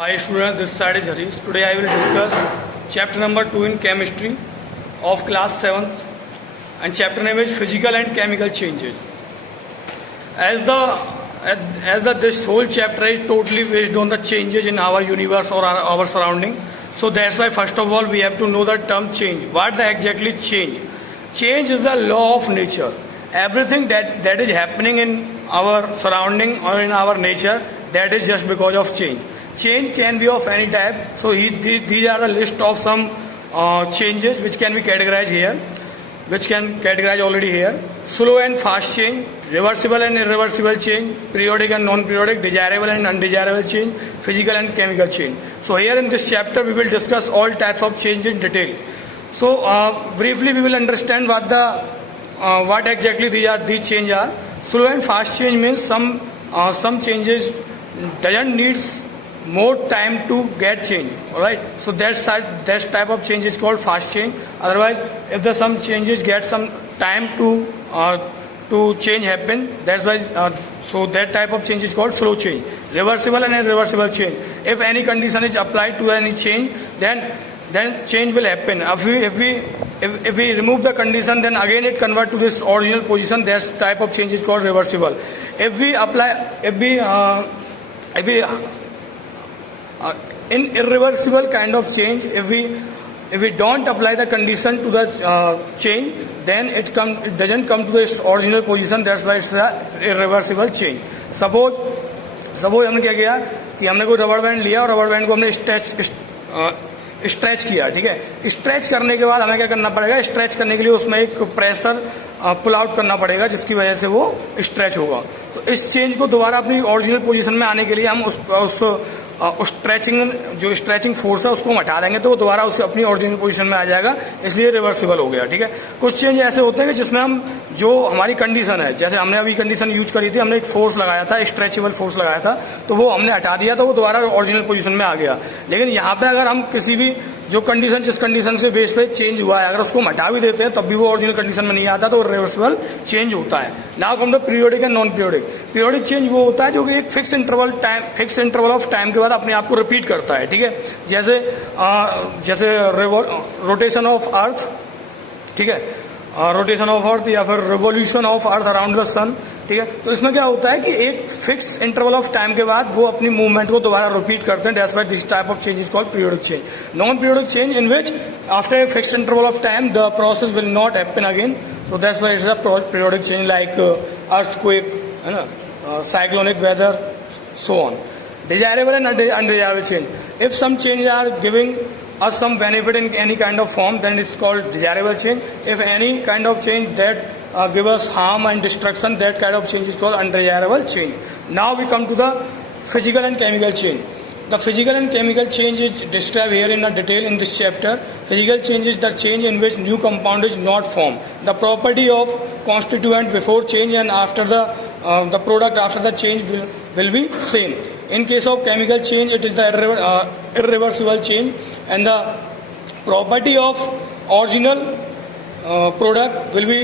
Hi students, this side is Harish. Today I will discuss chapter number 2 in chemistry of class 7th, and chapter name is physical and chemical changes. This whole chapter is totally based on the changes in our universe or our surrounding. So that's why first of all we have to know the term change. What the exactly change? Change is the law of nature. Everything that is happening in our surrounding or in our nature, that is just because of change. Change can be of any type. So these are the list of some changes which can be categorized here, which can categorize already here. Slow and fast change, reversible and irreversible change, periodic and non-periodic, desirable and undesirable change, physical and chemical change. So here in this chapter we will discuss all types of change in detail. So briefly we will understand what exactly these changes are. Slow and fast change means some changes doesn't need more time to get change. Alright, so that type of change is called fast change. Otherwise, if the some changes get some time to change happen, that's why so that type of change is called slow change. Reversible and irreversible change. If any condition is applied to any change, then change will happen. If we remove the condition, then again it convert to this original position. That type of change is called reversible. In irreversible kind of change, if we don't apply the condition to the change, then it doesn't come to its original position. That's why it's the irreversible change. Suppose हमने क्या किया कि हमने कोई rubber band लिया और rubber band को हमने स्ट्रेच किया. ठीक है, स्ट्रेच करने के बाद हमें क्या करना पड़ेगा? स्ट्रेच करने के लिए उसमें एक प्रेशर पुल आउट करना पड़ेगा, जिसकी वजह से वो स्ट्रेच होगा. तो इस चेंज को दोबारा अपनी ओरिजिनल पोजीशन में आने के लिए हम उस स्ट्रेचिंग फोर्स है उसको हम हटा देंगे, तो वो दोबारा उससे अपनी ओरिजिनल पोजीशन में आ जाएगा. इसलिए रिवर्सिबल हो गया. ठीक है, कुछ चेंज ऐसे होते हैं कि जिसमें हम जो हमारी कंडीशन है, जैसे हमने अभी कंडीशन यूज करी थी, हमने एक फोर्स लगाया था, स्ट्रेचेबल फोर्स लगाया था, तो वो हमने हटा दिया, तो वो दोबारा ओरिजिनल पोजीशन में आ गया. लेकिन यहाँ पे अगर हम किसी भी जो कंडीशन जिस कंडीशन से बेस पे चेंज हुआ है, अगर उसको हटा भी देते हैं तब भी वो ओरिजिनल कंडीशन में नहीं आता, तो रिवर्सिबल चेंज होता है. Now come to periodic and non periodic. Periodic change वो होता है जो कि एक फिक्स इंटरवल ऑफ टाइम के बाद अपने आप को रिपीट करता है. ठीक है, जैसे रोटेशन ऑफ अर्थ. ठीक है, रोटेशन ऑफ अर्थ या फिर revolution of earth around the sun. ठीक है, तो इसमें क्या होता है कि एक फिक्स इंटरवल ऑफ टाइम के बाद वो अपनी मूवमेंट को दोबारा रिपीट करते हैं. That's why this type of change is called periodic change. Non periodic change in which after a fixed interval of time the process will not happen again. So that's why it's a periodic change like earthquake, है ना, cyclonic weather, so on. Desirable and undesirable change. If some changes are giving us some benefit in any kind of form, then it's called desirable change. If any kind of change that give us harm and destruction, that kind of change is called undesirable change. Now we come to the physical and chemical change. The physical and chemical change is described here in a detail in this chapter. Physical change is the change in which new compound is not formed. The property of constituent before change and after the product after the change will be same. In case of chemical change, it is the irreversible change, and the property of original product will be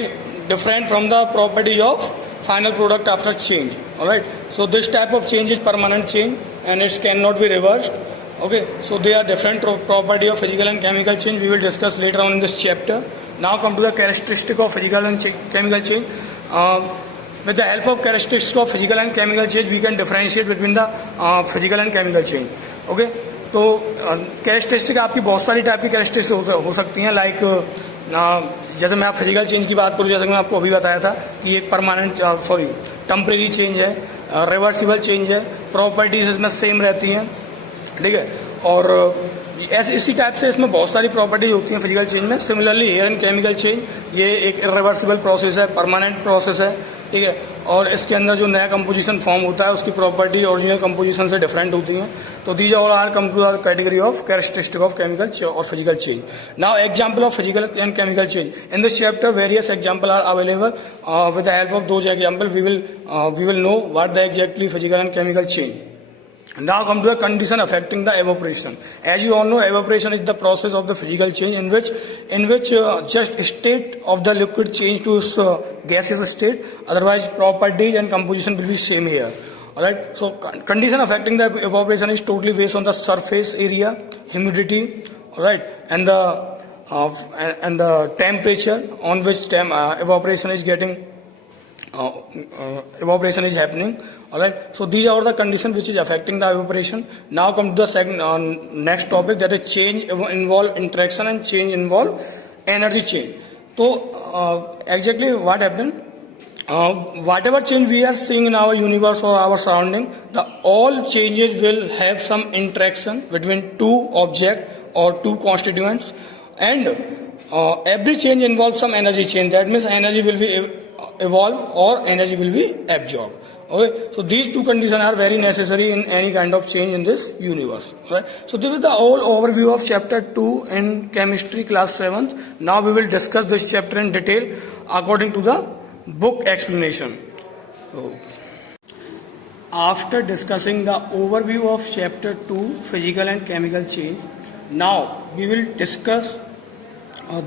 different from the property of final product after change. Alright, so this type of change is permanent change and it cannot be reversed. Okay, so they are different property of physical and chemical change. We will discuss later on in this chapter. Now come to the characteristic of physical and chemical change. With the help of characteristics of physical and chemical change, we can differentiate between the physical and chemical change. Okay, तो characteristic आपकी बहुत सारी type की characteristic हो सकती हैं. Like जैसे मैं आप फिजिकल चेंज की बात करूँ, जैसे मैं आपको अभी बताया था कि एक परमानेंट टेम्परेरी चेंज है, रिवर्सिबल चेंज है, प्रॉपर्टीज इसमें सेम रहती हैं. ठीक है, और इसी टाइप से इसमें बहुत सारी प्रॉपर्टीज होती हैं फिजिकल चेंज में. Similarly here and chemical change, ये एक इरिवर्सिबल प्रोसेस है, परमानेंट प्रोसेस है. ठीक है, और इसके अंदर जो नया कंपोजिशन फॉर्म होता है उसकी प्रॉपर्टी ओरिजिनल कंपोजिशन से डिफरेंट होती हैं. तो these all are come to the category of characteristic of chemical और physical change. Now example of physical and chemical change. In this chapter various example are available. With the help of those example we will know what the exactly physical and chemical change. Now come to a condition affecting the evaporation. As you all know, evaporation is the process of the physical change in which just state of the liquid change to its gaseous state. Otherwise, properties and composition will be same here. Alright, so condition affecting the evaporation is totally based on the surface area, humidity, alright, and the temperature on which evaporation is getting evaporation is happening. Alright, so these are the conditions which is affecting the evaporation. Now come to the second next topic, that is change involve interaction and change involve energy change. So exactly what happened, whatever change we are seeing in our universe or our surrounding, the all changes will have some interaction between two objects or two constituents, and every change involves some energy change. That means energy will be evolve or energy will be absorbed. Okay, so these two conditions are very necessary in any kind of change in this universe. Right? So this is the whole overview of chapter 2 in chemistry class 7th. Now we will discuss this chapter in detail according to the book explanation. So, after discussing the overview of chapter 2 physical and chemical change, now we will discuss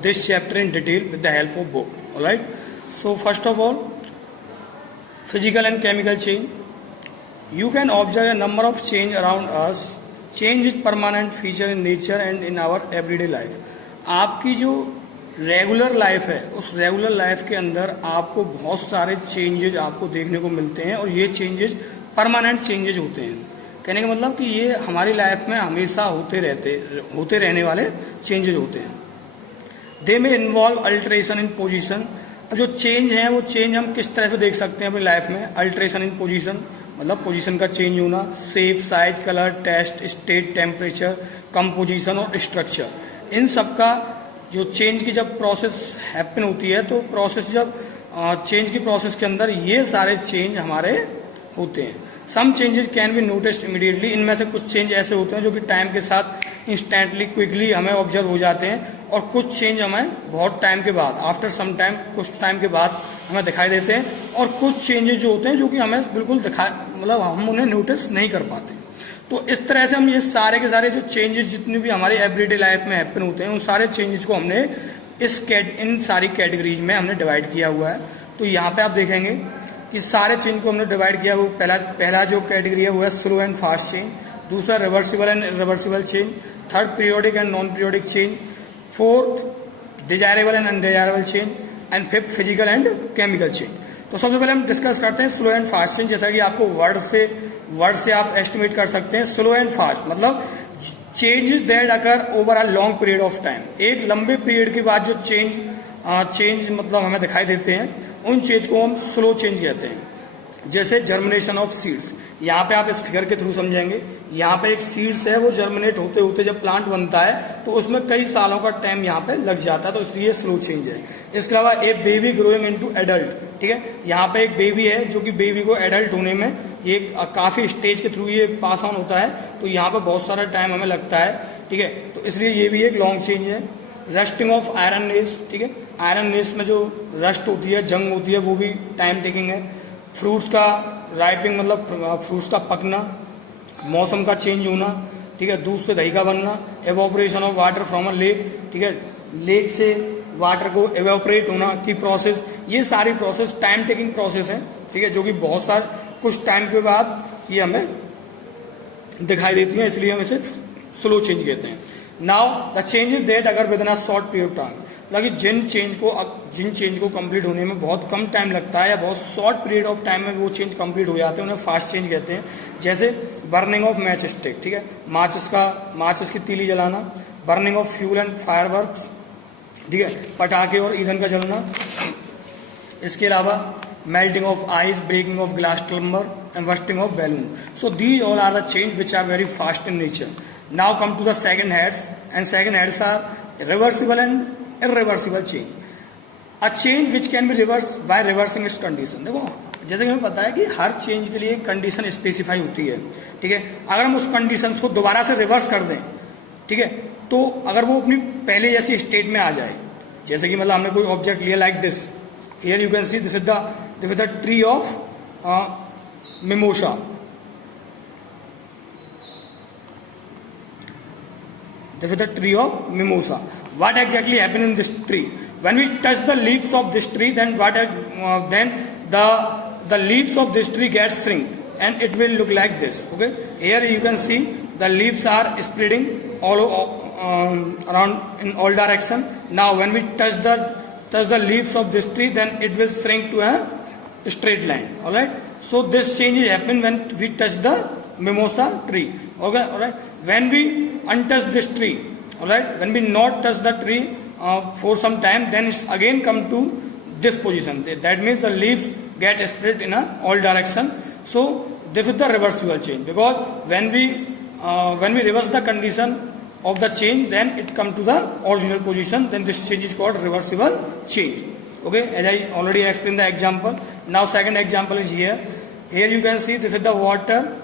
this chapter in detail with the help of book. Alright, so first of all, physical and chemical change. You can observe a number of change around us. Change is permanent feature in nature and in our everyday life. आपकी जो regular life है, उस regular life के अंदर आपको बहुत सारे changes आपको देखने को मिलते हैं, और ये चेंजेज परमानेंट चेंजेज होते हैं. कहने का मतलब कि ये हमारी लाइफ में हमेशा होते रहने वाले चेंजेज होते हैं. दे में इन्वॉल्व अल्टरेशन इन पोजीशन. अब जो चेंज है वो चेंज हम किस तरह से देख सकते हैं अपनी लाइफ में. अल्टरेशन इन पोजीशन मतलब पोजीशन का चेंज होना, shape, size, colour, taste, state, temperature, composition और स्ट्रक्चर. इन सब का जो चेंज की जब प्रोसेस हैपन होती है, तो प्रोसेस जब चेंज की प्रोसेस के अंदर ये सारे चेंज हमारे होते हैं. Some changes can be noticed immediately. इनमें से कुछ चेंज ऐसे होते हैं जो कि टाइम के साथ इंस्टेंटली क्विकली हमें ऑब्जर्व हो जाते हैं, और कुछ चेंज हमें बहुत टाइम के बाद, आफ्टर सम टाइम, कुछ टाइम के बाद हमें दिखाई देते हैं, और कुछ चेंजेस जो होते हैं जो कि हमें बिल्कुल मतलब हम उन्हें नोटिस नहीं कर पाते. तो इस तरह से हम ये सारे के सारे जो चेंजेस जितने भी हमारे एवरीडे लाइफ में हैपन होते हैं, उन सारे चेंजेस को हमने इन सारी कैटेगरीज में हमने डिवाइड किया हुआ है. तो यहाँ पे आप देखेंगे कि सारे चेंज को हमने डिवाइड किया हुआ. पहला जो कैटेगरी है वो है स्लो एंड फास्ट चेंज, दूसरा reversible and irreversible change, third periodic and non periodic change, fourth desirable and undesirable change, and fifth physical and chemical change. तो सबसे पहले हम डिस्कस करते हैं स्लो एंड फास्ट चेंज. जैसा कि आपको वर्ड से आप एस्टिमेट कर सकते हैं. स्लो एंड फास्ट मतलब changes that occur over a long period of time. एक लंबे पीरियड के बाद जो चेंज मतलब हमें दिखाई देते हैं, उन चेंज को हम स्लो चेंज कहते हैं. जैसे जर्मिनेशन ऑफ सीड्स. यहाँ पे आप इस फिगर के थ्रू समझेंगे. यहाँ पे एक सीड्स है, वो जर्मिनेट होते होते जब प्लांट बनता है तो उसमें कई सालों का टाइम यहाँ पे लग जाता है, तो इसलिए स्लो चेंज है. इसके अलावा ए बेबी ग्रोइंग इनटू एडल्ट. ठीक है, यहाँ पे एक बेबी है जो कि बेबी को एडल्ट होने में ये काफी स्टेज के थ्रू ये पास ऑन होता है, तो यहाँ पे बहुत सारा टाइम हमें लगता है. ठीक है, तो इसलिए ये भी एक लॉन्ग चेंज है. रस्टिंग ऑफ आयरन नेस. ठीक है, आयरन नेस में जो रस्ट होती है, जंग होती है, वो भी टाइम टेकिंग है. फ्रूट्स का राइपिंग मतलब फ्रूट्स का पकना, मौसम का चेंज होना. ठीक है, दूध से दही का बनना, evaporation of water from a lake. ठीक है, लेक से वाटर को एवोपरेट होना की प्रोसेस, ये सारी प्रोसेस टाइम टेकिंग प्रोसेस है. ठीक है, जो कि बहुत सारे कुछ टाइम के बाद ये हमें दिखाई देती है, इसलिए हम इसे स्लो चेंज कहते हैं. नाउ द चेंजेस दैट अगर with in a short period of time, मतलब जिन चेंज को कंप्लीट होने में बहुत कम टाइम लगता है या बहुत शॉर्ट पीरियड ऑफ टाइम में वो चेंज कंप्लीट हो जाते हैं, उन्हें फास्ट चेंज कहते हैं. जैसे बर्निंग ऑफ मैच स्टिक. ठीक है, माचिस की तीली जलाना, burning of fuel and fireworks. ठीक है, पटाखे और ईंधन का जलना. इसके अलावा melting of ice, breaking of glass tumbler, and bursting of balloon. So these all are the change which are very fast in nature. Now come to the second heads, and second heads are reversible and irreversible change. A change which can be reversed by reversing its condition. देखो, जैसे कि हमें पता है कि हर change के लिए एक कंडीशन स्पेसिफाई होती है. ठीक है, अगर हम उस कंडीशन को दोबारा से रिवर्स कर दें, ठीक है, तो अगर वो अपनी पहले जैसी स्टेट में आ जाए, जैसे कि मतलब हमने कोई ऑब्जेक्ट लिया like this. Here you can see this is the tree of mimosa. This is the tree of mimosa. What exactly happened in this tree? When we touch the leaves of this tree, then the leaves of this tree get shrink. and it will look like this. Okay, here you can see the leaves are spreading all around in all direction. Now when we touch the leaves of this tree, then it will shrink to a straight line. All right, so this change happen when we touch the mimosa tree. Okay, all right, when we untouch this tree, all right, when we not touch the tree for some time, then it's again come to this position. That means the leaves get spread in all direction. So this is the reversible change, because when we reverse the condition of the change, then it come to the original position. Then this change is called reversible change. Okay, as I already explained the example. Now second example is here. Here you can see this is the water.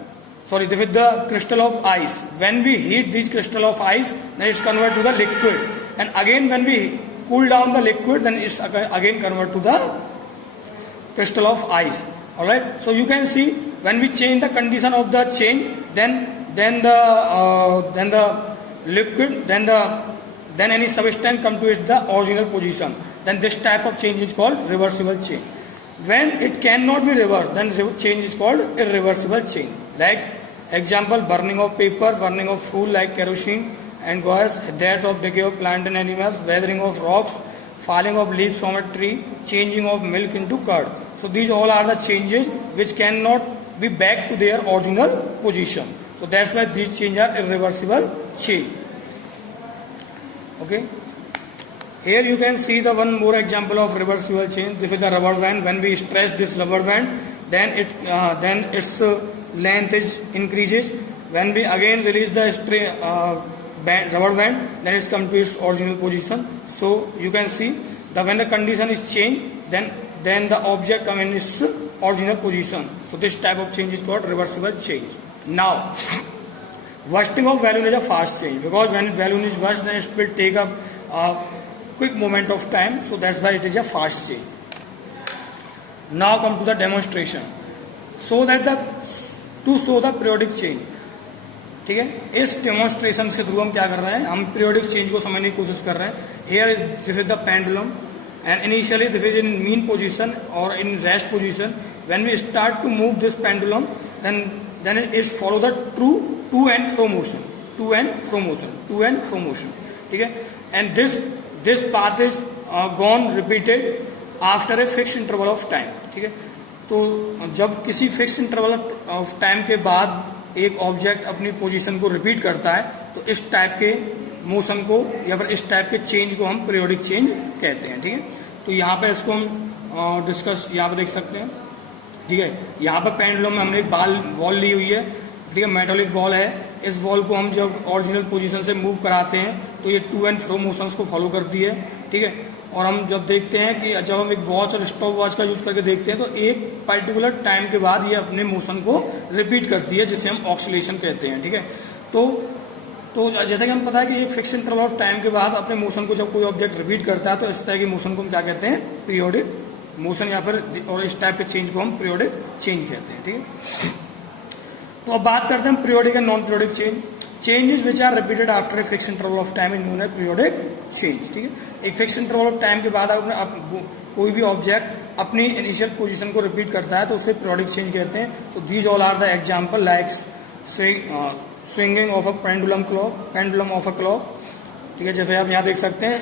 Sorry, this is the crystal of ice. When we heat this crystal of ice, then it's converted to the liquid. And again when we cool down the liquid, then it's again converted to the crystal of ice. All right. So you can see when we change the condition of the change, then the liquid, then any substance come to its the original position. Then this type of change is called reversible change. When it cannot be reversed, then change is called irreversible change. Like example, burning of paper, burning of fuel like kerosene and gas, death of decay of plant and animals, weathering of rocks, falling of leaves from a tree, changing of milk into curd. So these all are the changes which cannot be back to their original position. So that's why these changes are irreversible change. Okay. Here you can see the one more example of reversible change. This is the rubber band. When we stretch this rubber band, then its length is increases. When we again release the rubber band, then it's come to its original position. So you can see that when the condition is changed, then the object come in its original position. So this type of change is called reversible change. Now, worsting of balloon is a fast change, because when balloon is burst, then it will take a quick moment of time. So that's why it is a fast change. Now come to the demonstration. So that to show the periodic change. ठीक है, इस demonstration से through हम क्या कर रहे हैं, हम पीरियोडिक चेंज को समझने की कोशिश कर रहे हैं. Here is this is the pendulum and initially this is in mean position or in rest position. When we start to move this pendulum, then it is follow the true to and fro motion. ठीक है, and this path is gone repeated after a fixed interval of time. ठीक है, तो जब किसी fix interval of time के बाद एक ऑब्जेक्ट अपनी पोजीशन को रिपीट करता है, तो इस टाइप के मोशन को या फिर इस टाइप के चेंज को हम पीरियोडिक चेंज कहते हैं. ठीक है, तो यहाँ पे इसको हम डिस्कस यहाँ पे देख सकते हैं. ठीक है, यहाँ पे पेंडुलम में हमने एक बॉल ली हुई है. ठीक है, मेटालिक बॉल है. इस बॉल को हम जब ओरिजिनल पोजीशन से मूव कराते हैं तो ये टू एंड फ्रो मोशंस को फॉलो करती है. ठीक है, और हम जब देखते हैं कि जब हम एक वॉच और स्टॉप वॉच का यूज करके देखते हैं, तो एक पर्टिकुलर टाइम के बाद ये अपने मोशन को रिपीट करती है, जिसे हम ऑक्सीलेशन कहते हैं. ठीक है, तो जैसा कि हम पता है कि एक फिक्स इंटरवल ऑफ टाइम के बाद अपने मोशन को जब कोई ऑब्जेक्ट रिपीट करता है, तो इस तरह के मोशन को हम क्या कहते हैं, पीरियोडिक मोशन, या फिर और इस टाइप के चेंज को हम पीरियोडिक चेंज कहते हैं. ठीक है, तो अब बात करते हैं periodic and non periodic change. Changes which are repeated after a fix interval of time in known as periodic change. ठीक है, एक फिक्स इंटरवल ऑफ टाइम के बाद कोई भी ऑब्जेक्ट अपनी इनिशियल पोजीशन को रिपीट करता है, तो उसे पीरियोडिक चेंज कहते हैं. So these all are the example like swinging of a pendulum of a clock. ठीक है, जैसे आप यहाँ देख सकते हैं,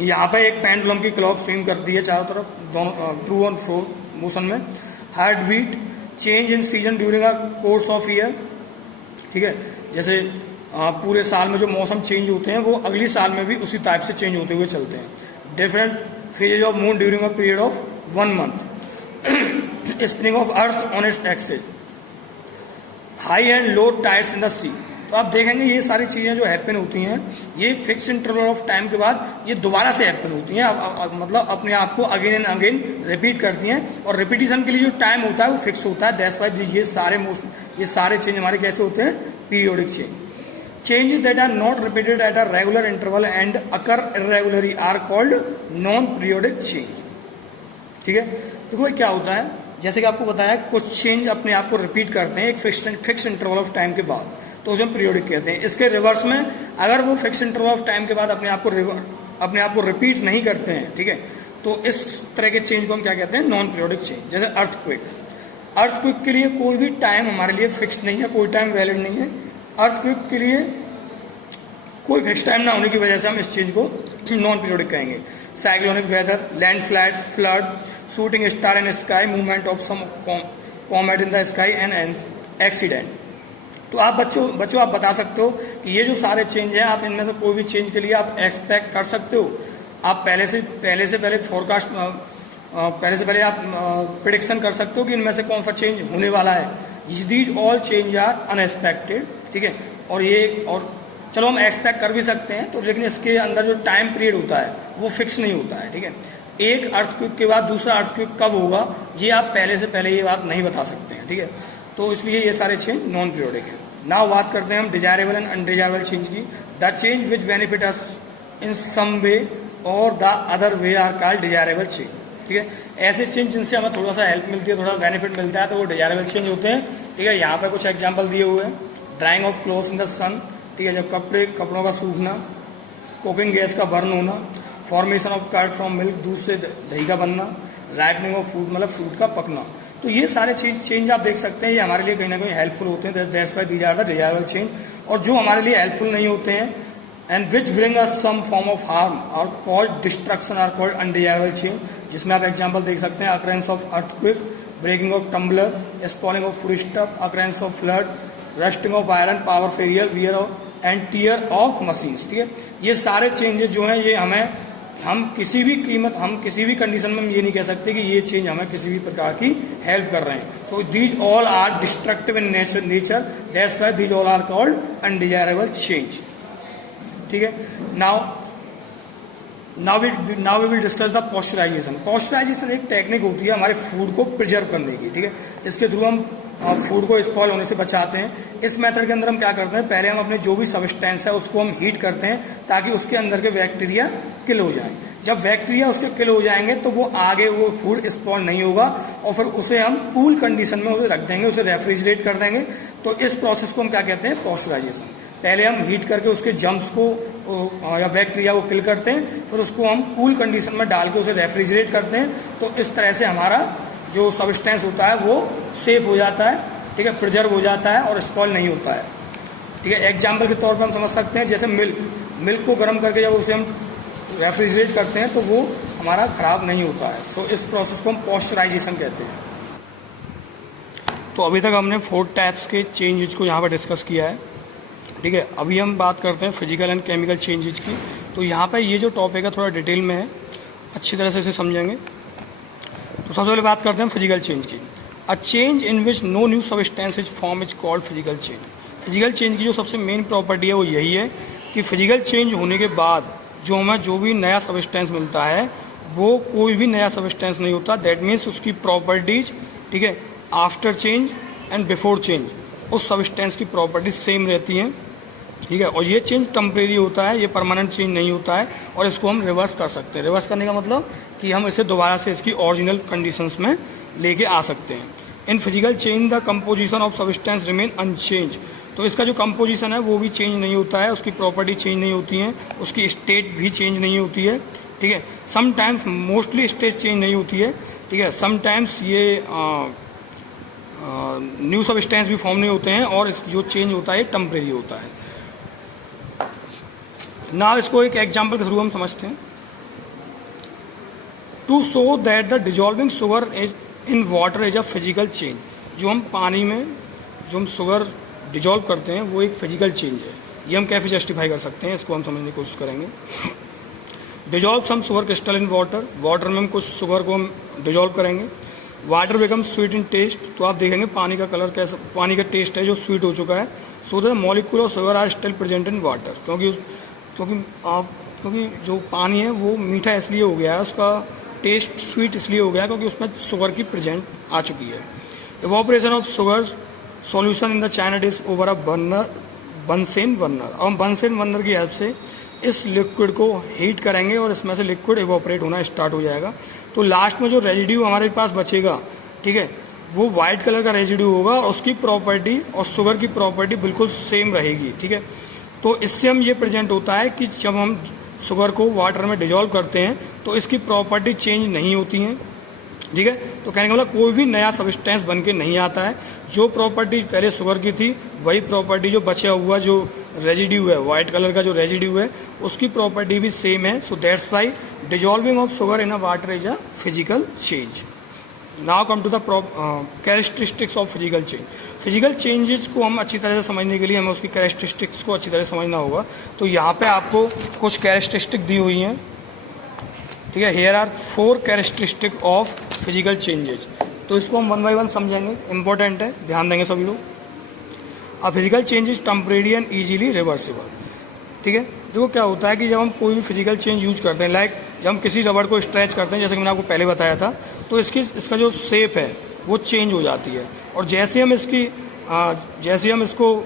यहाँ पे एक पेंडुलम की क्लॉक स्विंग करती है चारों तरफ, दोनों थ्रू एंड फ्रो मोशन में. Heart beat, change in season during a course of year. ठीक है, जैसे पूरे साल में जो मौसम चेंज होते हैं, वो अगली साल में भी उसी टाइप से चेंज होते हुए चलते हैं. Different phases of moon during a period of 1 month. Spinning of earth on its axis. High and low tides in the sea. तो आप देखेंगे ये सारी चीजें जो हैपन होती हैं, ये फिक्स इंटरवल ऑफ टाइम के बाद ये दोबारा से हैपन होती हैं. मतलब अपने आप को अगेन एंड अगेन रिपीट करती हैं, और रिपीटिशन के लिए जो टाइम होता है वो फिक्स होता है. दैट्स व्हाई ये सारे चेंज हमारे कैसे होते हैं, periodic change. Changes that are not repeated at a regular interval and occur irregularly are called non periodic change. ठीक है, देखो क्या होता है, जैसे कि आपको बताया, कुछ चेंज अपने आप को रिपीट करते हैं एक फिक्स इंटरवल ऑफ टाइम के बाद, तो उसे हम पीरियोडिक कहते हैं. इसके रिवर्स में अगर वो फिक्स इंटरवल ऑफ टाइम के बाद अपने आप को रिपीट नहीं करते हैं, ठीक है, तो इस तरह के चेंज को हम क्या कहते हैं, नॉन पीरियोडिक चेंज. जैसे अर्थक्वेक. अर्थक्वेक के लिए कोई भी टाइम हमारे लिए फिक्स नहीं है, कोई टाइम वैलिड नहीं है। अर्थक्वेक के लिए कोई फिक्स टाइम ना होने की वजह से हम इस चीज को नॉन पीरियोडिक कहेंगे। Cyclonic weather, landslides, flood, shooting star in sky, movement of some comet in the sky and accident. तो आप बच्चों आप बता सकते हो कि ये जो सारे चेंज हैं, आप इनमें से कोई भी चेंज के लिए आप एक्सपेक्ट कर सकते हो। आप पहले से फोरकास्ट पहले से पहले आप प्रिडिक्शन कर सकते हो कि इनमें से कौन सा चेंज होने वाला है। These all change are unexpected, ठीक है। और चलो हम एक्सपेक्ट कर भी सकते हैं, तो लेकिन इसके अंदर जो टाइम पीरियड होता है वो फिक्स नहीं होता है, ठीक है। एक अर्थक्वेक के बाद दूसरा अर्थक्वेक कब होगा ये आप पहले से पहले ये बात नहीं बता सकते हैं, ठीक है। तो इसलिए ये सारे चेंज नॉन पीरियोडिक है। नाउ बात करते हैं हम डिजायरेबल एंड अनडिजायरेबल चेंज की। The change which benefit us in some way और the other way are called desirable change, ठीक है। ऐसे चेंज जिनसे हमें थोड़ा सा हेल्प मिलती है, थोड़ा बेनिफिट मिलता है, तो वो डिजायरेबल चेंज होते हैं, ठीक है। यहाँ पर कुछ एग्जाम्पल दिए हुए हैं। Drying of cloth in the sun, ठीक है, जब कपड़ों का सूखना, कुकिंग गैस का बर्न होना, formation of curd from milk, दूध से दही का बनना, राइपनिंग ऑफ फ्रूट मतलब फ्रूट का पकना। तो ये सारे चेंज आप देख सकते हैं, ये हमारे लिए कहीं ना कहीं हेल्पफुल होते हैं। That's why these are the desirable change. और जो हमारे लिए हेल्पफुल नहीं होते हैं and which bring us some form of harm or called destruction are called undesirable change, जिसमें आप एग्जाम्पल देख सकते हैं। Occurrence of earthquake, breaking of tumbler, spoiling of food stuff, occurrence of flood, rusting of iron, power failure, wear and tear of machines, ठीक है। ये सारे changes जो हैं ये हम किसी भी कंडीशन में ये नहीं कह सकते कि ये चेंज हमें किसी भी प्रकार की हेल्प कर रहे हैं। So these all are destructive in nature, that's why these all are called undesirable change, ठीक है। Now we will discuss the pasteurisation. Pasteurisation एक टेक्निक होती है हमारे फूड को प्रिजर्व करने की, ठीक है। इसके थ्रू हम फूड को स्पॉइल होने से बचाते हैं। इस मेथड के अंदर हम क्या करते हैं, पहले हम अपने जो भी सब्सटेंस है उसको हम हीट करते हैं ताकि उसके अंदर के बैक्टीरिया किल हो जाएं। जब बैक्टीरिया उसके किल हो जाएंगे तो वो आगे वो फूड स्पॉइल नहीं होगा और फिर उसे हम कूल कंडीशन में उसे रख देंगे, उसे रेफ्रिजरेट कर देंगे। तो इस प्रोसेस को हम क्या कहते हैं, पॉस्चराइजेशन। पहले हम हीट करके उसके जम्स को या बैक्टीरिया को किल करते हैं, फिर उसको हम कूल कंडीशन में डाल के उसे रेफ्रिजरेट करते हैं। तो इस तरह से हमारा जो सब्सटेंस होता है वो सेफ हो जाता है, ठीक है, प्रिजर्व हो जाता है और स्पॉइल नहीं होता है, ठीक है। एग्जाम्पल के तौर पर हम समझ सकते हैं, जैसे मिल्क को गर्म करके जब उसे हम रेफ्रिजरेट करते हैं तो वो हमारा खराब नहीं होता है। तो इस प्रोसेस को हम पॉस्चराइजेशन कहते हैं। तो अभी तक हमने 4 टाइप्स के चेंजेज को यहाँ पर डिस्कस किया है, ठीक है। अभी हम बात करते हैं फिजिकल एंड केमिकल चेंजेज की। तो यहाँ पर ये जो टॉपिक है थोड़ा डिटेल में है, अच्छी तरह से इसे समझेंगे। तो सबसे पहले बात करते हैं फिजिकल चेंज की। A change in which no new substance is form is called physical change. Physical change की जो सबसे मेन प्रॉपर्टी है वो यही है कि फिजिकल चेंज होने के बाद जो हमें जो भी नया सब्सटेंस मिलता है वो कोई भी नया सब्सटेंस नहीं होता। दैट मीन्स उसकी प्रॉपर्टीज, ठीक है, after change and before change उस सब्सटेंस की प्रॉपर्टीज सेम रहती हैं, ठीक है। और ये चेंज टेम्परेरी होता है, ये परमानेंट चेंज नहीं होता है और इसको हम रिवर्स कर सकते हैं। रिवर्स करने का मतलब कि हम इसे दोबारा से इसकी ओरिजिनल कंडीशंस में लेके आ सकते हैं। In physical change the composition of substance remain unchange. तो इसका जो कंपोजिशन है वो भी चेंज नहीं होता है, उसकी प्रॉपर्टी चेंज नहीं होती है, उसकी स्टेट भी चेंज नहीं होती है, ठीक है। समटाइम्स मोस्टली स्टेट चेंज नहीं होती है, ठीक है। समटाइम्स ये न्यू सब्सटेंस भी फॉर्म नहीं होते हैं और जो चेंज होता है टेम्परेरी होता है। ना इसको एक एग्जाम्पल के थ्रू हम समझते हैं। To show that the dissolving sugar in water is a physical change. जो हम पानी में जो हम शुगर डिजॉल्व करते हैं वो एक फिजिकल चेंज है। ये हम कैसे जस्टिफाई कर सकते हैं, इसको हम समझने की कोशिश करेंगे। Dissolve some sugar crystal in water. Water में हम कुछ शुगर को हम डिजॉल्व करेंगे। Water become sweet in taste. तो आप देखेंगे पानी का कलर कैसा, पानी का टेस्ट है जो स्वीट हो चुका है। So the molecule of sugar are still present in water. क्योंकि जो पानी है वो मीठा इसलिए हो गया है, उसका टेस्ट स्वीट इसलिए हो गया क्योंकि उसमें शुगर की प्रेजेंट आ चुकी है। Evaporation of sugar solution in the china dish over a Bunsen burner. अब हम बंसेन बर्नर की हेल्प से इस लिक्विड को हीट करेंगे और इसमें से लिक्विड इवोपरेट होना स्टार्ट हो जाएगा। तो लास्ट में जो रेजिड्यू हमारे पास बचेगा, ठीक है, वो व्हाइट कलर का रेजिड्यू होगा और उसकी प्रॉपर्टी और शुगर की प्रॉपर्टी बिल्कुल सेम रहेगी, ठीक है। तो इससे हम ये प्रेजेंट होता है कि जब हम शुगर को वाटर में डिजॉल्व करते हैं तो इसकी प्रॉपर्टी चेंज नहीं होती हैं ठीक है। तो कहने का मतलब कोई भी नया सब्सटेंस बन के नहीं आता है, जो प्रॉपर्टी पहले शुगर की थी वही प्रॉपर्टी जो बचा हुआ जो रेजिड्यू है, व्हाइट कलर का जो रेजिड्यू है उसकी प्रॉपर्टी भी सेम है। So that's why dissolving of sugar in a water is a physical change. Now come to the characteristics of physical change. Physical changes को हम अच्छी तरह से समझने के लिए हमें उसकी कैरेक्टरिस्टिक्स को अच्छी तरह से समझना होगा। तो यहाँ पे आपको कुछ कैरेक्टरिस्टिक दी हुई हैं, ठीक है। Here are 4 characteristic of physical changes. तो इसको हम 1 बाय 1 समझेंगे, इंपॉर्टेंट है, ध्यान देंगे सभी लोग। अ physical change is temporary and easily reversible, ठीक है। देखो क्या होता है कि जब हम कोई भी फिजिकल चेंज यूज करते हैं, लाइक जब हम किसी रबड़ को स्ट्रेच करते हैं, जैसे कि मैंने आपको पहले बताया था, तो इसका जो शेप है वो चेंज हो जाती है। और जैसे हम इसको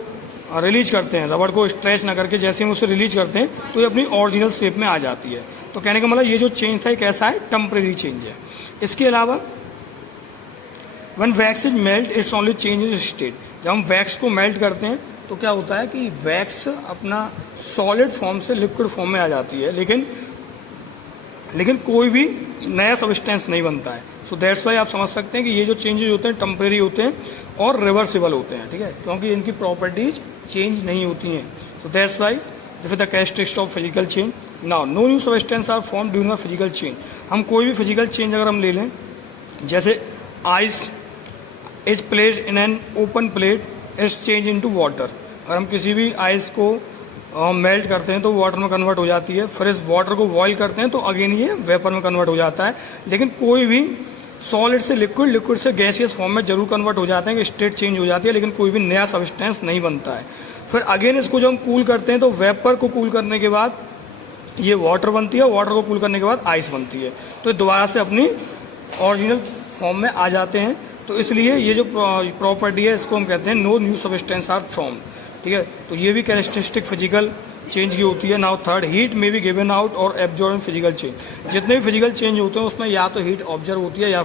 रिलीज करते हैं, रबड़ को स्ट्रेच ना करके जैसे हम उसे रिलीज करते हैं, तो ये अपनी ओरिजिनल शेप में आ जाती है। तो कहने का मतलब ये जो चेंज था ये कैसा है, टेम्परेरी चेंज है। इसके अलावा when wax is melt it's only change is state. जब हम वैक्स को मेल्ट करते हैं तो क्या होता है कि वैक्स अपना सॉलिड फॉर्म से लिक्विड फॉर्म में आ जाती है, लेकिन कोई भी नया सब्सटेंस नहीं बनता है। सो दैट्स वाई आप समझ सकते हैं कि ये जो चेंजेस होते हैं टेम्परेरी होते हैं और रिवर्सिबल होते हैं, ठीक है, क्योंकि इनकी प्रॉपर्टीज चेंज नहीं होती हैं। So that's why this is the characteristics of physical change. Now no new substance are form during a physical change. हम कोई भी फिजिकल चेंज अगर हम ले लें, जैसे ice is placed in an open plate is change into water. अगर हम किसी भी आइस को मेल्ट करते हैं तो वाटर में कन्वर्ट हो जाती है, फिर इस वाटर को बॉईल करते हैं तो अगेन ये वेपर में कन्वर्ट हो जाता है। लेकिन कोई भी सॉलिड से लिक्विड, लिक्विड से गैसियस फॉर्म में जरूर कन्वर्ट हो जाते हैं, कि स्टेट चेंज हो जाती है, लेकिन कोई भी नया सब्सटेंस नहीं बनता है। फिर अगेन इसको जब हम कूल करते हैं तो वेपर को कूल करने के बाद ये वाटर बनती है, वाटर को कूल करने के बाद आइस बनती है, तो दोबारा से अपनी ओरिजिनल फॉर्म में आ जाते हैं। तो इसलिए ये जो प्रॉपर्टी है इसको हम कहते हैं no new substance are form, ठीक है। तो ये भी कैरेक्टरिस्टिक फिजिकल चेंज की होती है। नाउ थर्ड, हीट में बी गिवन आउट और एब्जॉर्ब इन फिजिकल चेंज। जितने भी फिजिकल चेंज होते हैं उसमें या तो हीट ऑब्जर्व होती है या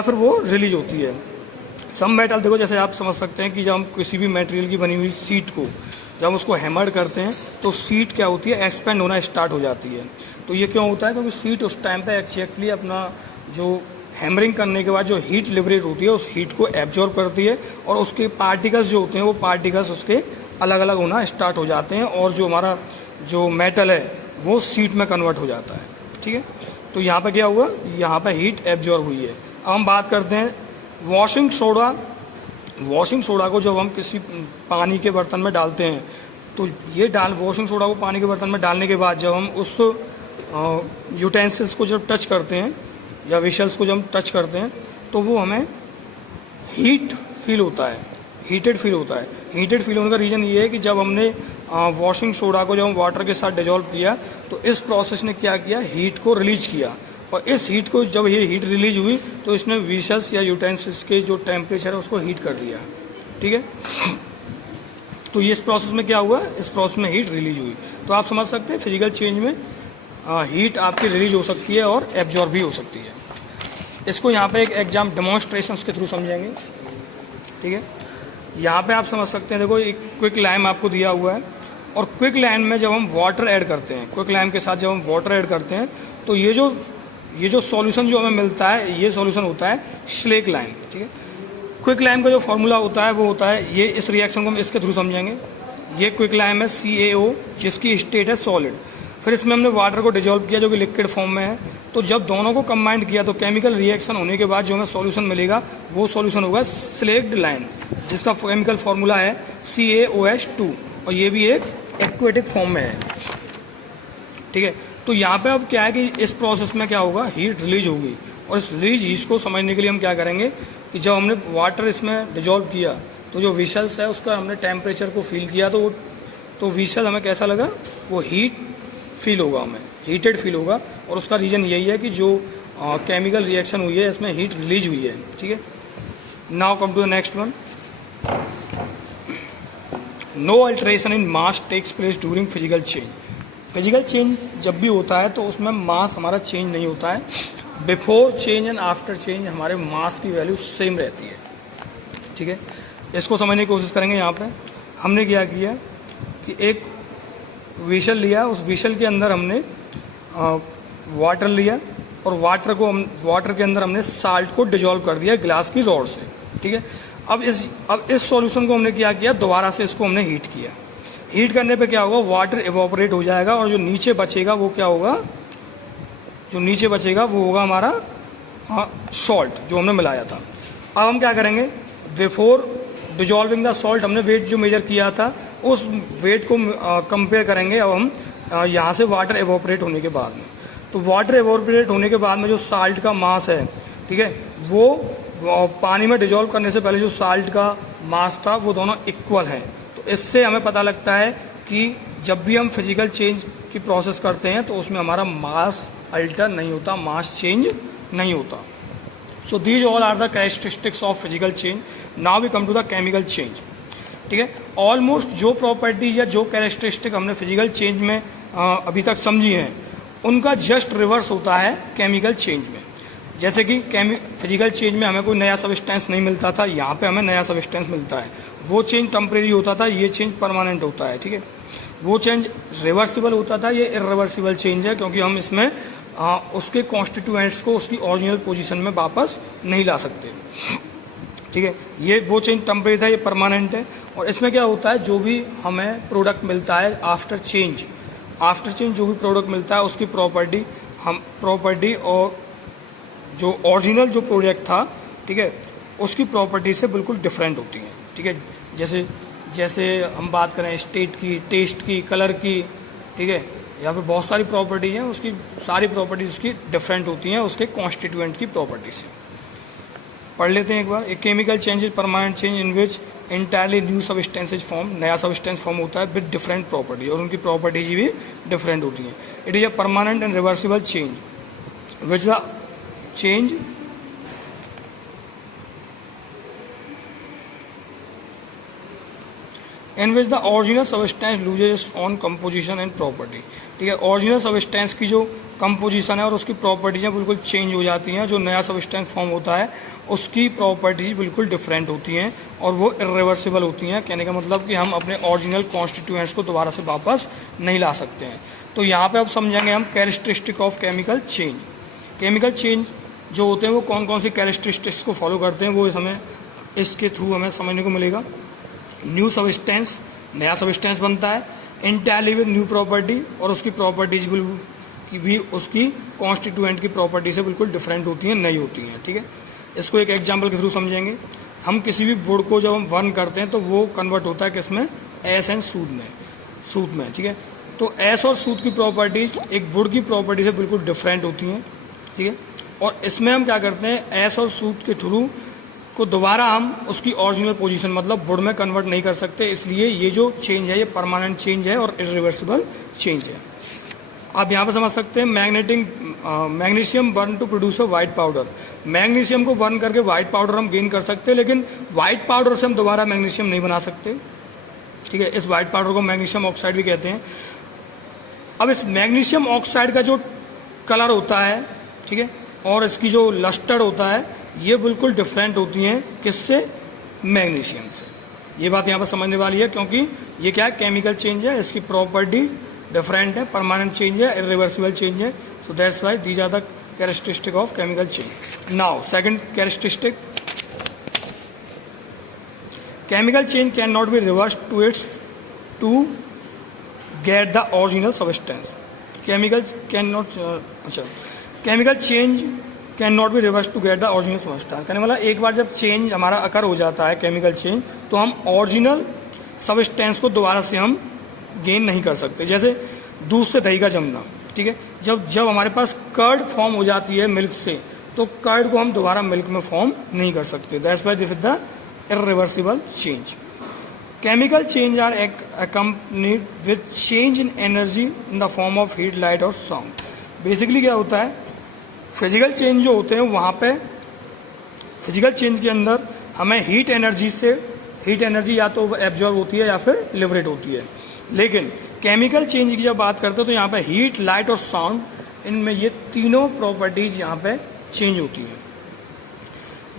फिर वो रिलीज होती है। सम मेटल, देखो जैसे आप समझ सकते हैं कि जब हम किसी भी मटेरियल की बनी हुई सीट को जब हम उसको हैमर करते हैं तो सीट क्या होती है, एक्सपेंड होना स्टार्ट हो जाती है। तो ये क्यों होता है, क्योंकि सीट उस टाइम पे एक्जैक्टली अपना जो हैमरिंग करने के बाद जो हीट लिबरेट होती है उस हीट को एब्जॉर्ब करती है, और उसके पार्टिकल्स जो होते हैं वो पार्टिकल्स उसके अलग अलग होना स्टार्ट हो जाते हैं, और जो हमारा जो मेटल है वो सीट में कन्वर्ट हो जाता है, ठीक है। तो यहाँ पे क्या हुआ, यहाँ पे हीट एब्जॉर्ब हुई है। अब हम बात करते हैं वॉशिंग सोडा। वॉशिंग सोडा को जब हम किसी पानी के बर्तन में डालते हैं तो वॉशिंग सोडा को पानी के बर्तन में डालने के बाद जब हम उस यूटेंसिल्स को जब टच करते हैं या वेसल्स को जब हम टच करते हैं तो वो हमें हीट फील होता है, हीटेड फील होता है। हीटेड फील होने का रीजन ये है कि जब हमने वॉशिंग सोडा को जब हम वाटर के साथ डिजोल्व किया तो इस प्रोसेस ने क्या किया, हीट को रिलीज किया, और इस हीट को जब ये हीट रिलीज हुई तो इसने वेसल्स या यूटेंसिल्स के जो टेम्परेचर है उसको हीट कर दिया, ठीक है। तो ये इस प्रोसेस में क्या हुआ, इस प्रोसेस में हीट रिलीज हुई। तो आप समझ सकते हैं फिजिकल चेंज में हीट आपकी रिलीज हो सकती है और एब्जॉर्ब भी हो सकती है। इसको यहाँ पे एक एग्जाम डेमोन्स्ट्रेशंस के थ्रू समझेंगे, ठीक है। यहाँ पे आप समझ सकते हैं, देखो एक क्विक लाइम आपको दिया हुआ है, और क्विक लाइम में जब हम वाटर ऐड करते हैं, क्विक लाइम के साथ जब हम वाटर ऐड करते हैं तो ये जो सॉल्यूशन जो हमें मिलता है ये सॉल्यूशन होता है स्लेक लाइम, ठीक है। क्विक लाइम का जो फॉर्मूला होता है वो होता है ये, इस रिएक्शन को हम इसके थ्रू समझेंगे। ये क्विक लाइम है CaO जिसकी स्टेट है सॉलिड, फिर इसमें हमने वाटर को डिजोल्व किया जो कि लिक्विड फॉर्म में है। तो जब दोनों को कंबाइंड किया तो केमिकल रिएक्शन होने के बाद जो हमें सॉल्यूशन मिलेगा वो सॉल्यूशन होगा स्लेक्ड लाइम, जिसका केमिकल फॉर्मूला है CaOH2, और ये भी एक एक्वेटिक फॉर्म में है, ठीक है। तो यहाँ पे अब क्या है कि इस प्रोसेस में क्या होगा, हीट रिलीज होगी, और इस रिलीज हीट को समझने के लिए हम क्या करेंगे कि जब हमने वाटर इसमें डिजोल्व किया तो जो वेसल्स है उसका हमने टेम्परेचर को फील किया तो वेसल हमें कैसा लगा, वो हीट फील होगा, हमें हीटेड फील होगा, और उसका रीजन यही है कि जो केमिकल रिएक्शन हुई है इसमें हीट रिलीज हुई है, ठीक है। Now come to the next one. No alteration in mass takes place during physical change. Physical change जब भी होता है तो उसमें मास हमारा चेंज नहीं होता है। Before change and after change हमारे मास की वैल्यू सेम रहती है, ठीक है। इसको समझने की कोशिश करेंगे। यहाँ पे हमने क्या किया कि एक वेसल लिया, उस वेसल के अंदर हमने वाटर लिया, और वाटर के अंदर हमने साल्ट को डिजोल्व कर दिया ग्लास की रॉड से, ठीक है। अब इस सॉल्यूशन को हमने क्या किया, दोबारा से इसको हमने हीट किया। हीट करने पे क्या होगा, वाटर इवोपरेट हो जाएगा और जो नीचे बचेगा वो क्या होगा, जो नीचे बचेगा वो होगा हमारा सॉल्ट जो हमने मिलाया था। अब हम क्या करेंगे, बिफोर डिजॉल्विंग द सॉल्ट हमने वेट जो मेजर किया था उस वेट को कंपेयर करेंगे अब हम यहाँ से वाटर इवोपरेट होने के बाद में। तो वाटर इवोपरेट होने के बाद में जो साल्ट का मास है, ठीक है, वो पानी में डिजोल्व करने से पहले जो साल्ट का मास था वो दोनों इक्वल हैं। तो इससे हमें पता लगता है कि जब भी हम फिजिकल चेंज की प्रोसेस करते हैं तो उसमें हमारा मास अल्टर नहीं होता, मास चेंज नहीं होता। So these all are the characteristics of physical change. Now we come to the chemical change, ठीक है। ऑलमोस्ट जो प्रॉपर्टीज या जो कैरेक्टरिस्टिक हमने फिजिकल चेंज में अभी तक समझी हैं उनका जस्ट रिवर्स होता है केमिकल चेंज में। जैसे कि फिजिकल चेंज में हमें कोई नया सब्सटेंस नहीं मिलता था, यहाँ पे हमें नया सब्सटेंस मिलता है। वो चेंज टेम्परेरी होता था, ये चेंज परमानेंट होता है, ठीक है। वो चेंज रिवर्सिबल होता था, ये इरिवर्सिबल चेंज है क्योंकि हम इसमें उसके कॉन्स्टिट्यूएंट्स को उसकी ओरिजिनल पोजीशन में वापस नहीं ला सकते, ठीक है। ये वो चेंज टेम्परेरी था, ये परमानेंट है। और इसमें क्या होता है, जो भी हमें प्रोडक्ट मिलता है आफ्टर चेंज जो भी प्रोडक्ट मिलता है उसकी प्रॉपर्टी और जो ओरिजिनल जो प्रोडक्ट था, ठीक है, उसकी प्रॉपर्टी से बिल्कुल डिफरेंट होती है, ठीक है। जैसे हम बात करें स्टेट की, टेस्ट की, कलर की, ठीक है, या फिर बहुत सारी प्रॉपर्टी हैं, उसकी सारी प्रॉपर्टीज उसकी डिफरेंट होती हैं उसके कॉन्स्टिट्यूएंट की प्रॉपर्टी से। पढ़ लेते हैं एक बार। A chemical change is permanent change in which entirely new substances form, नया सब्सटेंस फॉर्म होता है विद डिफरेंट प्रॉपर्टी और उनकी प्रॉपर्टीज भी डिफरेंट होती हैं। It is a permanent and reversible change which the change in which the original substance loses on composition and property, ठीक है। ओरिजिनल सब्सटेंस की जो कंपोजिशन है और उसकी प्रॉपर्टीज बिल्कुल चेंज हो जाती हैं। जो नया सब्सटेंस फॉर्म होता है उसकी प्रॉपर्टीज बिल्कुल डिफरेंट होती हैं और वो इरिवर्सिबल होती हैं। कहने का मतलब कि हम अपने ओरिजिनल कॉन्स्टिट्यूएंट्स को दोबारा से वापस नहीं ला सकते हैं। तो यहाँ पे अब समझेंगे हम characteristic of chemical change. Chemical change जो होते हैं वो कौन कौन सी कैरेक्टरिस्टिक्स को फॉलो करते हैं वो हमें इसके थ्रू हमें समझने को मिलेगा। न्यू सब्सटेंस, नया सब्सटेंस बनता है, इंटायरली विद न्यू प्रॉपर्टी और उसकी प्रॉपर्टीज भी उसकी कॉन्स्टिट्यूएंट की प्रॉपर्टी से बिल्कुल डिफरेंट होती हैं, नई होती हैं, ठीक है। इसको एक एग्जांपल के थ्रू समझेंगे। हम किसी भी वुड को जब हम बर्न करते हैं तो वो कन्वर्ट होता है किसमें, एस एंड सूत में, ठीक है। तो एस और सूत की प्रॉपर्टीज एक वुड की प्रॉपर्टी से बिल्कुल डिफरेंट होती हैं, ठीक है। और इसमें हम क्या करते हैं, एस और सूत के थ्रू को दोबारा हम उसकी ओरिजिनल पोजीशन मतलब वुड में कन्वर्ट नहीं कर सकते। इसलिए ये जो चेंज है ये परमानेंट चेंज है और इरिवर्सिबल चेंज है। आप यहाँ पे समझ सकते हैं magnesium burn to produce a white powder. Magnesium को बर्न करके व्हाइट पाउडर हम गेन कर सकते हैं, लेकिन व्हाइट पाउडर से हम दोबारा मैग्नीशियम नहीं बना सकते, ठीक है। इस व्हाइट पाउडर को मैग्नीशियम ऑक्साइड भी कहते हैं। अब इस मैग्नीशियम ऑक्साइड का जो कलर होता है, ठीक है, और इसकी जो लस्टर होता है ये बिल्कुल डिफरेंट होती हैं किससे, मैग्नीशियम से। ये बात यहाँ पर समझने वाली है क्योंकि ये क्या है, केमिकल चेंज है, इसकी प्रॉपर्टी डिफरेंट है, परमानेंट चेंज है, इरिवर्सिबल चेंज है। So that's why these are the characteristic of chemical change. Now second characteristic, chemical change can not be reverse to get the original substance. Chemical change can not be reverse to get the original substance. कहने वाला एक बार जब change हमारा अकर हो जाता है, chemical change, तो हम ओरिजिनल सब्सटेंस को दोबारा से हम गेन नहीं कर सकते। जैसे दूध से दही का जमना, ठीक है, जब हमारे पास कर्ड फॉर्म हो जाती है मिल्क से, तो कर्ड को हम दोबारा मिल्क में फॉर्म नहीं कर सकते। That's why this is the irreversible change. Chemical change are accompanied with change in energy in the form of heat, light और साउंड। बेसिकली क्या होता है, फिजिकल चेंज जो होते हैं वहाँ पे फिजिकल चेंज के अंदर हमें हीट एनर्जी या तो एब्जॉर्ब होती है या फिर लिबरेट होती है। लेकिन केमिकल चेंज की जब बात करते हैं तो यहाँ पे हीट, लाइट और साउंड, इनमें ये तीनों प्रॉपर्टीज यहाँ पे चेंज होती है।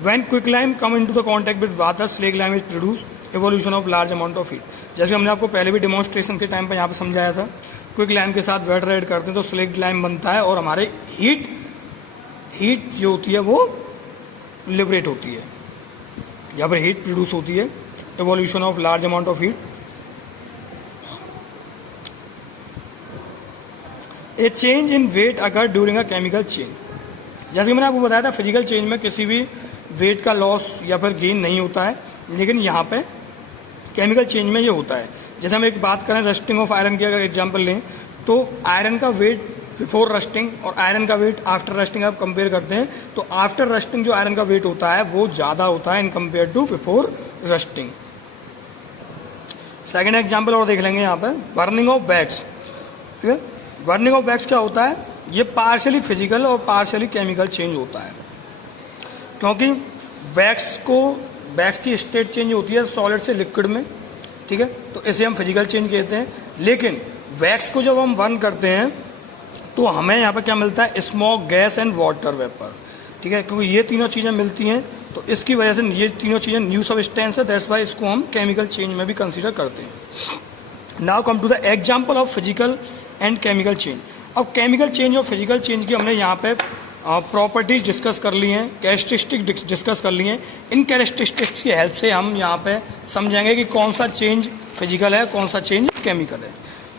When quicklime come into the contact with water, slag-lime is produce evolution of large amount of heat. जैसे हमने आपको पहले भी डेमोन्स्ट्रेशन के टाइम पे यहाँ पे समझाया था, क्विक लाइम के साथ वाटर ऐड करते हैं तो स्लेग लाइम बनता है और हमारे हीट हीट जो होती है वो लिबरेट होती है, यहाँ पर हीट प्रोड्यूस होती है, evolution of large amount of heat. A change in weight अगर ड्यूरिंग अ केमिकल चेंज, जैसे कि मैंने आपको बताया था फिजिकल चेंज में किसी भी वेट का लॉस या फिर गेन नहीं होता है, लेकिन यहाँ पे केमिकल चेंज में ये होता है। जैसे हम एक बात करें रस्टिंग ऑफ आयरन की अगर एग्जांपल लें, तो आयरन का वेट बिफोर रस्टिंग और आयरन का वेट आफ्टर रस्टिंग आप कंपेयर करते हैं, तो आफ्टर रस्टिंग जो आयरन का वेट होता है वो ज़्यादा होता है in compare to before rusting. Second example और देख लेंगे यहाँ पे, बर्निंग ऑफ वैक्स। ठीक है, बर्निंग ऑफ वैक्स क्या होता है, ये पार्शियली फिजिकल और पार्शियली केमिकल चेंज होता है, क्योंकि वैक्स की स्टेट चेंज होती है सॉलिड से लिक्विड में। ठीक है, तो इसे हम फिजिकल चेंज कहते हैं। लेकिन वैक्स को जब हम बर्न करते हैं तो हमें यहाँ पर क्या मिलता है, smoke, gas and water vapour. ठीक है, क्योंकि ये तीनों चीज़ें मिलती हैं, तो इसकी वजह से ये तीनों चीज़ें न्यू सब्सटेंस है, दैट्स वाई इसको हम केमिकल चेंज में भी कंसिडर करते हैं। Now come to the example of physical and chemical change. अब केमिकल चेंज और फिजिकल चेंज की हमने यहाँ पे प्रॉपर्टीज डिस्कस कर ली हैं, कैरेक्टरिस्टिक डिस्कस कर ली हैं। इन कैरेक्टरिस्टिक्स की हेल्प से हम यहाँ पे समझेंगे कि कौन सा चेंज फिजिकल है, कौन सा चेंज केमिकल है।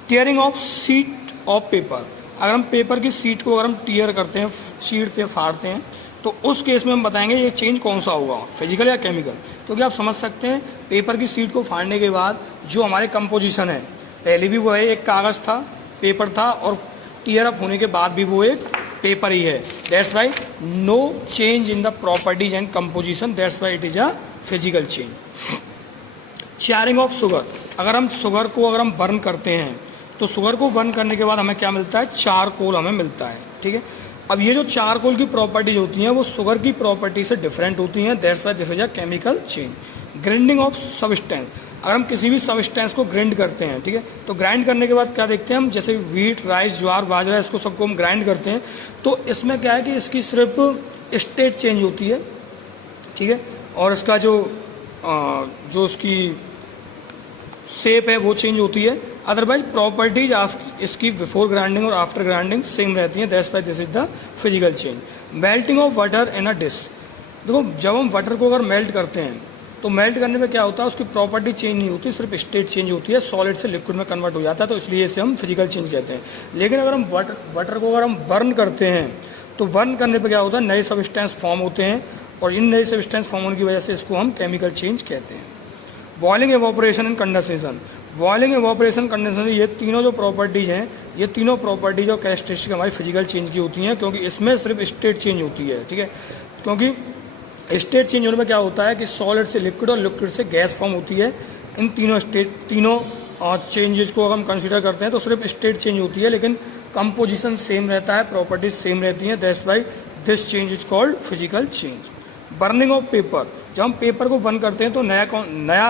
Tearing of sheet of paper, अगर हम पेपर की शीट को अगर हम टीयर करते हैं, चीरते हैं, फाड़ते हैं, तो उस केस में हम बताएंगे ये चेंज कौन सा होगा, फिजिकल या केमिकल। क्योंकि आप समझ सकते हैं पेपर की शीट को फाड़ने के बाद जो हमारे कंपोजिशन है, पहले भी वो है एक कागज था, पेपर था, और टीयर अप होने के बाद भी वो एक पेपर ही है। That's why no change in the properties and composition, that's why it is a physical change. Charring of sugar, अगर हम शुगर को अगर हम बर्न करते हैं तो शुगर को बर्न करने के बाद हमें क्या मिलता है, चारकोल हमें मिलता है। ठीक है, अब ये जो चारकोल की प्रॉपर्टीज होती हैं वो शुगर की प्रॉपर्टी से डिफरेंट होती हैं, that's why this is a chemical change. Grinding of substance, अगर हम किसी भी सब्सटेंस को ग्राइंड करते हैं, ठीक है, तो ग्राइंड करने के बाद क्या देखते हैं हम, जैसे वीट, राइस, ज्वार, बाजरा, इसको सबको हम ग्राइंड करते हैं, तो इसमें क्या है कि इसकी सिर्फ स्टेट चेंज होती है। ठीक है, और इसका जो उसकी शेप है वो चेंज होती है, अदरवाइज प्रॉपर्टीज इसकी बिफोर ग्राइंडिंग और आफ्टर ग्राइंडिंग सेम रहती है, that's why this is the physical change. Melting of water in a dish, देखो जब हम वाटर को अगर मेल्ट करते हैं तो मेल्ट करने में क्या होता है, उसकी प्रॉपर्टी चेंज नहीं होती, सिर्फ स्टेट चेंज होती है, सॉलिड से लिक्विड में कन्वर्ट हो जाता है, तो इसलिए इसे हम फिजिकल चेंज कहते हैं। लेकिन अगर हम वाटर को अगर हम बर्न करते हैं तो बर्न करने पर क्या होता है, नए सब्सटेंस फॉर्म होते हैं, और इन नए सब्सटेंस फॉर्म होने की वजह से इसको हम केमिकल चेंज कहते हैं। Boiling, evaporation and condensation, boiling, evaporation, condensation, ये तीनों जो प्रॉपर्टीज हैं, ये तीनों प्रॉपर्टीज और कैरेक्टरिस्टिक हमारी फिजिकल चेंज की होती हैं, क्योंकि इसमें सिर्फ स्टेट चेंज होती है। ठीक है, क्योंकि स्टेट चेंज होने में क्या होता है कि सॉलिड से लिक्विड और लिक्विड से गैस फॉर्म होती है। इन तीनों चेंजेस को अगर हम कंसिडर करते हैं तो सिर्फ स्टेट चेंज होती है, लेकिन कंपोजिशन सेम रहता है, प्रॉपर्टीज सेम रहती हैं, that's why this change is called physical change. Burning of paper, जब हम पेपर को बर्न करते हैं तो नया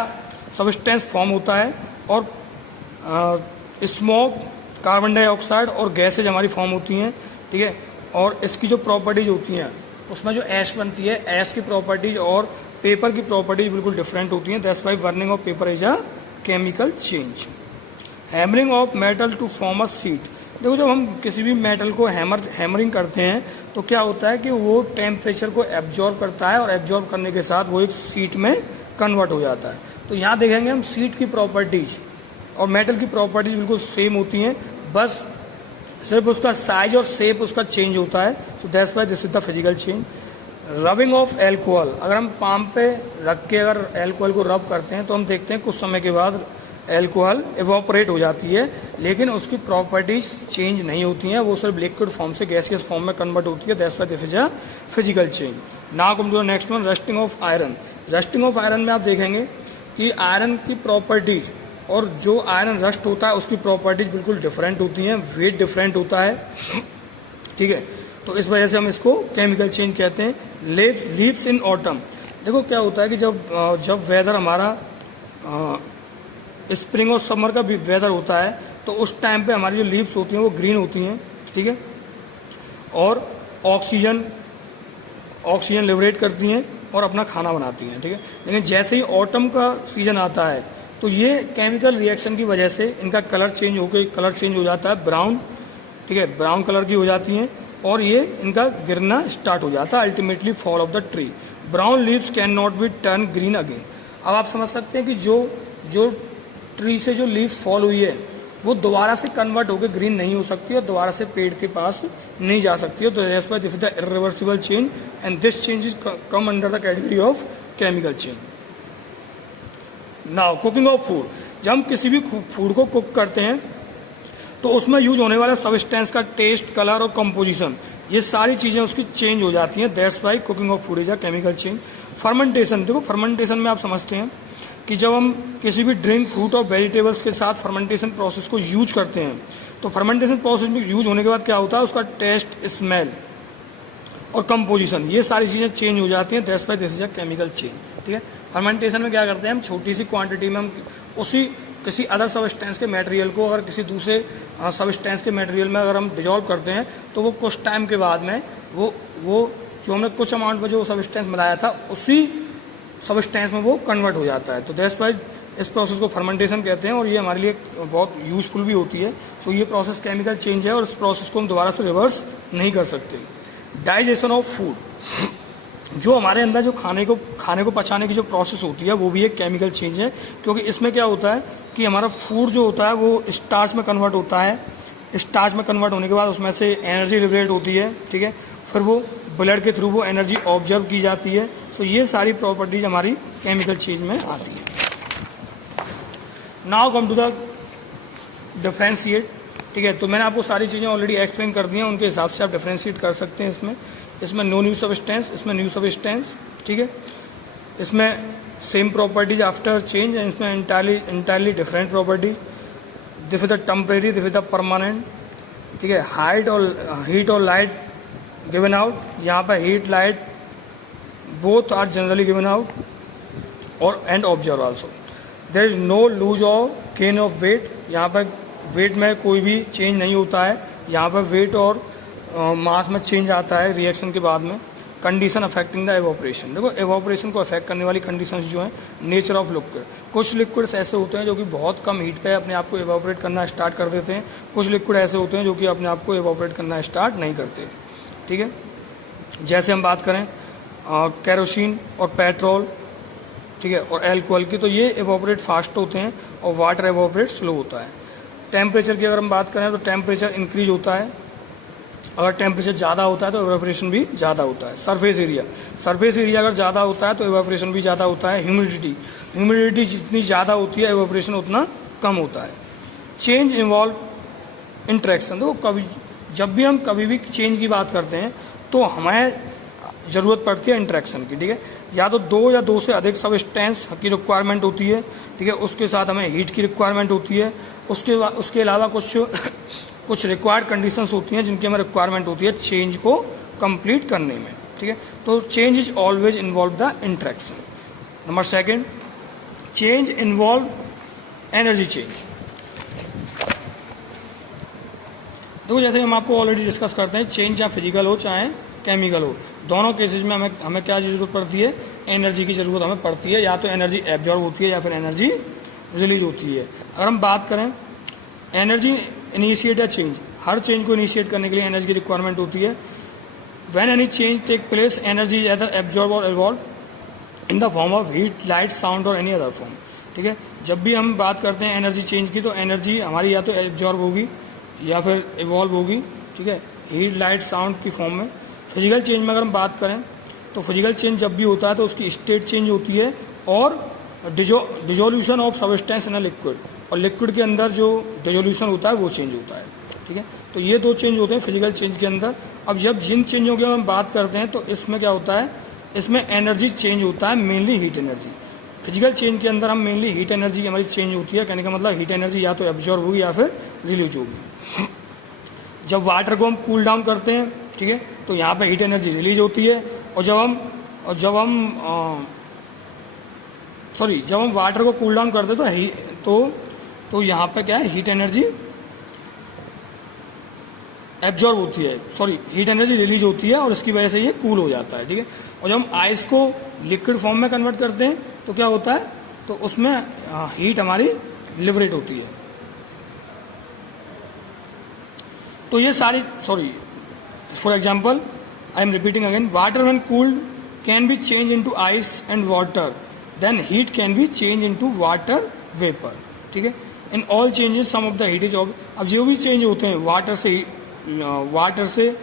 सब्सटेंस फॉर्म होता है, और स्मोक, कार्बन डाइऑक्साइड और गैसेज हमारी फॉर्म होती हैं। ठीक है, और इसकी जो प्रॉपर्टीज होती हैं उसमें जो ऐश बनती है, ऐश की प्रॉपर्टीज और पेपर की प्रॉपर्टीज बिल्कुल डिफरेंट होती हैं, that's why burning of paper is a chemical change. Hammering of metal to form a sheet, देखो जब हम किसी भी मेटल को हैमरिंग करते हैं तो क्या होता है कि वो टेम्परेचर को एब्जॉर्ब करता है, और एब्जॉर्ब करने के साथ वो एक शीट में कन्वर्ट हो जाता है। तो यहाँ देखेंगे हम शीट की प्रॉपर्टीज और मेटल की प्रॉपर्टीज बिल्कुल सेम होती हैं, बस सिर्फ उसका साइज और शेप उसका चेंज होता है, so that's why this is the physical change. Rubbing of alcohol, अगर हम पाम पे रख के अगर एल्कोहल को रब करते हैं तो हम देखते हैं कुछ समय के बाद एल्कोहल इवोपरेट हो जाती है, लेकिन उसकी प्रॉपर्टीज चेंज नहीं होती हैं, वो सिर्फ लिक्विड फॉर्म से गैसियस फॉर्म में कन्वर्ट होती है, that's why this is a physical change. Now come to the next one, rusting of iron. Rusting of iron में आप देखेंगे कि आयरन की प्रॉपर्टीज और जो आयरन रस्ट होता है उसकी प्रॉपर्टीज बिल्कुल डिफरेंट होती हैं, वेट डिफरेंट होता है। ठीक है, तो इस वजह से हम इसको केमिकल चेंज कहते हैं। लीव्स इन ऑटम, देखो क्या होता है कि जब वेदर हमारा स्प्रिंग और समर का भी वेदर होता है तो उस टाइम पे हमारी जो लीव्स होती हैं वो ग्रीन होती हैं। ठीक है, और ऑक्सीजन लिबरेट करती हैं और अपना खाना बनाती हैं। ठीक है, लेकिन जैसे ही ऑटम का सीजन आता है तो ये केमिकल रिएक्शन की वजह से इनका कलर चेंज हो जाता है ब्राउन। ठीक है, ब्राउन कलर की हो जाती हैं, और ये इनका गिरना स्टार्ट हो जाता है, ultimately fall of the tree. Brown leaves can not be turn green again. अब आप समझ सकते हैं कि जो ट्री से जो लीव फॉल हुई है वो दोबारा से कन्वर्ट होकर ग्रीन नहीं हो सकती और दोबारा से पेड़ के पास नहीं जा सकती है। तो that's why this is the irreversible change and this change is come under the category of chemical change. Now cooking of food, जब हम किसी भी फूड को कुक करते हैं तो उसमें यूज होने वाला सब्सटेंस का टेस्ट, कलर और कंपोजिशन, ये सारी चीजें उसकी चेंज हो जाती हैं। That's Y cooking of food is a chemical change. Fermentation, देखो फर्मेंटेशन में आप समझते हैं कि जब हम किसी भी ड्रिंक, फ्रूट और वेजिटेबल्स के साथ फर्मेंटेशन प्रोसेस को यूज करते हैं तो फर्मेंटेशन प्रोसेस में यूज होने के बाद क्या होता है, उसका टेस्ट, स्मेल और कंपोजिशन, ये सारी चीजें चेंज हो जाती हैं। That's why this is a chemical change. ठीक है, फर्मेंटेशन में क्या करते हैं, हम छोटी सी क्वांटिटी में हम उसी किसी अदर सब्सटेंस के मटेरियल को अगर किसी दूसरे सब्सटेंस के मटेरियल में अगर हम डिजोल्व करते हैं तो वो कुछ टाइम के बाद में वो जो हमने कुछ अमाउंट में जो सब्सटेंस मिलाया था उसी सब्सटेंस में वो कन्वर्ट हो जाता है। तो दैट्स वाई इस प्रोसेस को फर्मेंटेशन कहते हैं और ये हमारे लिए बहुत यूजफुल भी होती है। सो ये प्रोसेस केमिकल चेंज है और इस प्रोसेस को हम दोबारा से रिवर्स नहीं कर सकते। डाइजेशन ऑफ फूड, जो हमारे अंदर जो खाने को पचाने की जो प्रोसेस होती है वो भी एक केमिकल चेंज है, क्योंकि इसमें क्या होता है कि हमारा फूड जो होता है वो स्टार्च में कन्वर्ट होता है। स्टार्च में कन्वर्ट होने के बाद उसमें से एनर्जी लिबरेट होती है। ठीक है, फिर वो ब्लड के थ्रू वो एनर्जी ऑब्जर्व की जाती है। सो ये सारी प्रॉपर्टीज हमारी केमिकल चेंज में आती है। Now come to the differentiate. ठीक है, तो मैंने आपको सारी चीजें ऑलरेडी एक्सप्लेन कर दी हैं, उनके हिसाब से आप डिफरेंशिएट कर सकते हैं। इसमें नो न्यू सब्सटेंस, इसमें न्यू सब्सटेंस। ठीक है, इसमें सेम प्रॉपर्टीज आफ्टर चेंज, इसमें entirely different properties. This is the temporary, this is the permanent. ठीक है, हीट और लाइट गिवन आउट, यहाँ पर heat light both are generally given out or and observe also. There is no loss or gain of weight, यहाँ पर wait में कोई भी चेंज नहीं होता है, यहाँ पर वेट और मास में चेंज आता है रिएक्शन के बाद में। कंडीशन अफेक्टिंग द एवोपरेशन, देखो एवोपरेशन को अफेक्ट करने वाली कंडीशंस जो हैं, नेचर ऑफ लिक्विड, कुछ लिक्विड्स ऐसे होते हैं जो कि बहुत कम हीट पे अपने आप को एवोपरेट करना स्टार्ट कर देते हैं, कुछ लिक्विड ऐसे होते हैं जो कि अपने आप को एवोपरेट करना स्टार्ट नहीं करते। ठीक है, जैसे हम बात करें केरोसिन और पेट्रोल, ठीक है, और एल्कोहल की, तो ये एवोपरेट फास्ट होते हैं और वाटर एवोपरेट स्लो होता है। टेम्परेचर की अगर हम बात करें तो टेम्परेचर इंक्रीज होता है, अगर टेम्परेचर ज़्यादा होता है तो एवापोरेशन भी ज़्यादा होता है। सरफेस एरिया अगर ज़्यादा होता है तो एवापोरेशन भी ज़्यादा होता है। ह्यूमिडिटी जितनी ज़्यादा होती है एवापोरेशन उतना कम होता है। चेंज इन्वॉल्व इंटरेक्शन, तो कभी जब भी हम कभी भी चेंज की बात करते हैं तो हमें ज़रूरत पड़ती है इंटरेक्शन की। ठीक है, या तो दो या दो से अधिक सब्सटेंस की रिक्वायरमेंट होती है। ठीक है, उसके साथ हमें हीट की रिक्वायरमेंट होती है। उसके अलावा कुछ रिक्वायर्ड कंडीशंस होती हैं जिनकी हमें रिक्वायरमेंट होती है चेंज को कंप्लीट करने में। ठीक है, तो change is always involve the interaction. Number second, change involve energy change. देखो जैसे हम आपको ऑलरेडी डिस्कस करते हैं, चेंज चाहे फिजिकल हो चाहे केमिकल हो, दोनों केसेज में हमें क्या जरूरत पड़ती है, एनर्जी की जरूरत हमें पड़ती है। या तो एनर्जी एब्जॉर्ब होती है या फिर एनर्जी रिलीज होती है। अगर हम बात करें एनर्जी इनिशिएट या चेंज, हर चेंज को इनिशिएट करने के लिए एनर्जी की रिक्वायरमेंट होती है। When any change take place, energy is either absorb और evolve in the form of heat, light, sound or any other form. ठीक है, जब भी हम बात करते हैं एनर्जी चेंज की तो एनर्जी हमारी या तो एब्जॉर्ब होगी या फिर इवॉल्व होगी। ठीक है, हीट, लाइट, साउंड की फॉर्म में। फिजिकल चेंज में अगर हम बात करें तो फिजिकल चेंज जब भी होता है तो उसकी स्टेट चेंज होती है और dissolution of substance in a liquid, और लिक्विड के अंदर जो डिजोल्यूशन होता है वो चेंज होता है। ठीक है, तो ये दो चेंज होते हैं फिजिकल चेंज के अंदर। अब जब जिन चेंजों की हम बात करते हैं तो इसमें क्या होता है, इसमें एनर्जी चेंज होता है, mainly heat energy. Physical change के अंदर हम मेनली हीट एनर्जी हमारी चेंज होती है, कहने का मतलब हीट एनर्जी या तो एब्जॉर्ब होगी या फिर रिलीज होगी। जब वाटर को हम कूल डाउन करते हैं, ठीक है, तो यहाँ पे हीट एनर्जी रिलीज होती है। और जब हम वाटर को कूल डाउन करते हैं तो यहाँ पे क्या है, हीट एनर्जी एब्जॉर्ब होती है, हीट एनर्जी रिलीज होती है और इसकी वजह से ये कूल हो जाता है। ठीक है, और जब हम आइस को लिक्विड फॉर्म में कन्वर्ट करते हैं तो क्या होता है, तो उसमें हीट हमारी लिबरेट होती है। तो ये सारी For example, I am repeating again, water when cooled can be changed into ice and water, then heat can be changed into water vapor. ठीक है, in all changes some of the heat is अब जो भी change होते हैं water से